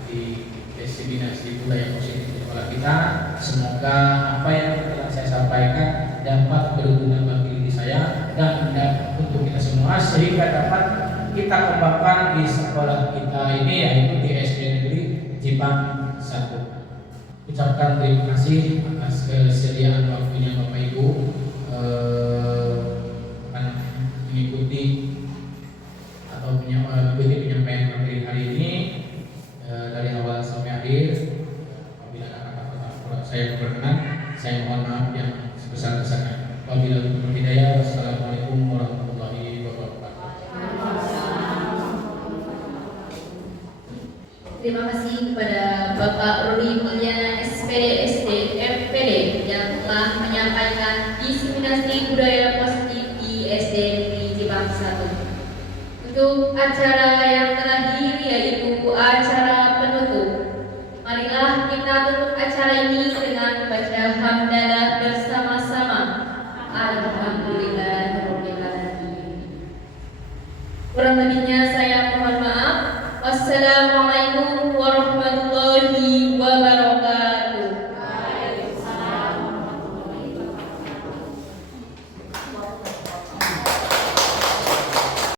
diseminasi budaya positif di sekolah kita. Semoga apa yang telah saya sampaikan dapat berguna bagi diri saya dan untuk kita semua, sehingga dapat kita kembangkan di sekolah kita ini, yaitu di SD Negeri Jipang 1. Ucapkan terima kasih atas kesediaan waktunya Bapak Ibu mengikuti atau mengikuti penyampaian materi hari ini dari awal sampai akhir. Apabila ada kata-kata saya berkenan, saya mohon maaf yang sebesar-besarnya. Wabillahi taufiq wal hidayah. Wassalamualaikum warahmatullahi wabarakatuh. Terima kasih kepada Bapak Rudi Mulyana SPD SD FPD yang telah menyampaikan diseminasi budaya positif di SD Negeri Jipang 1. Untuk acara yang terakhir yaitu acara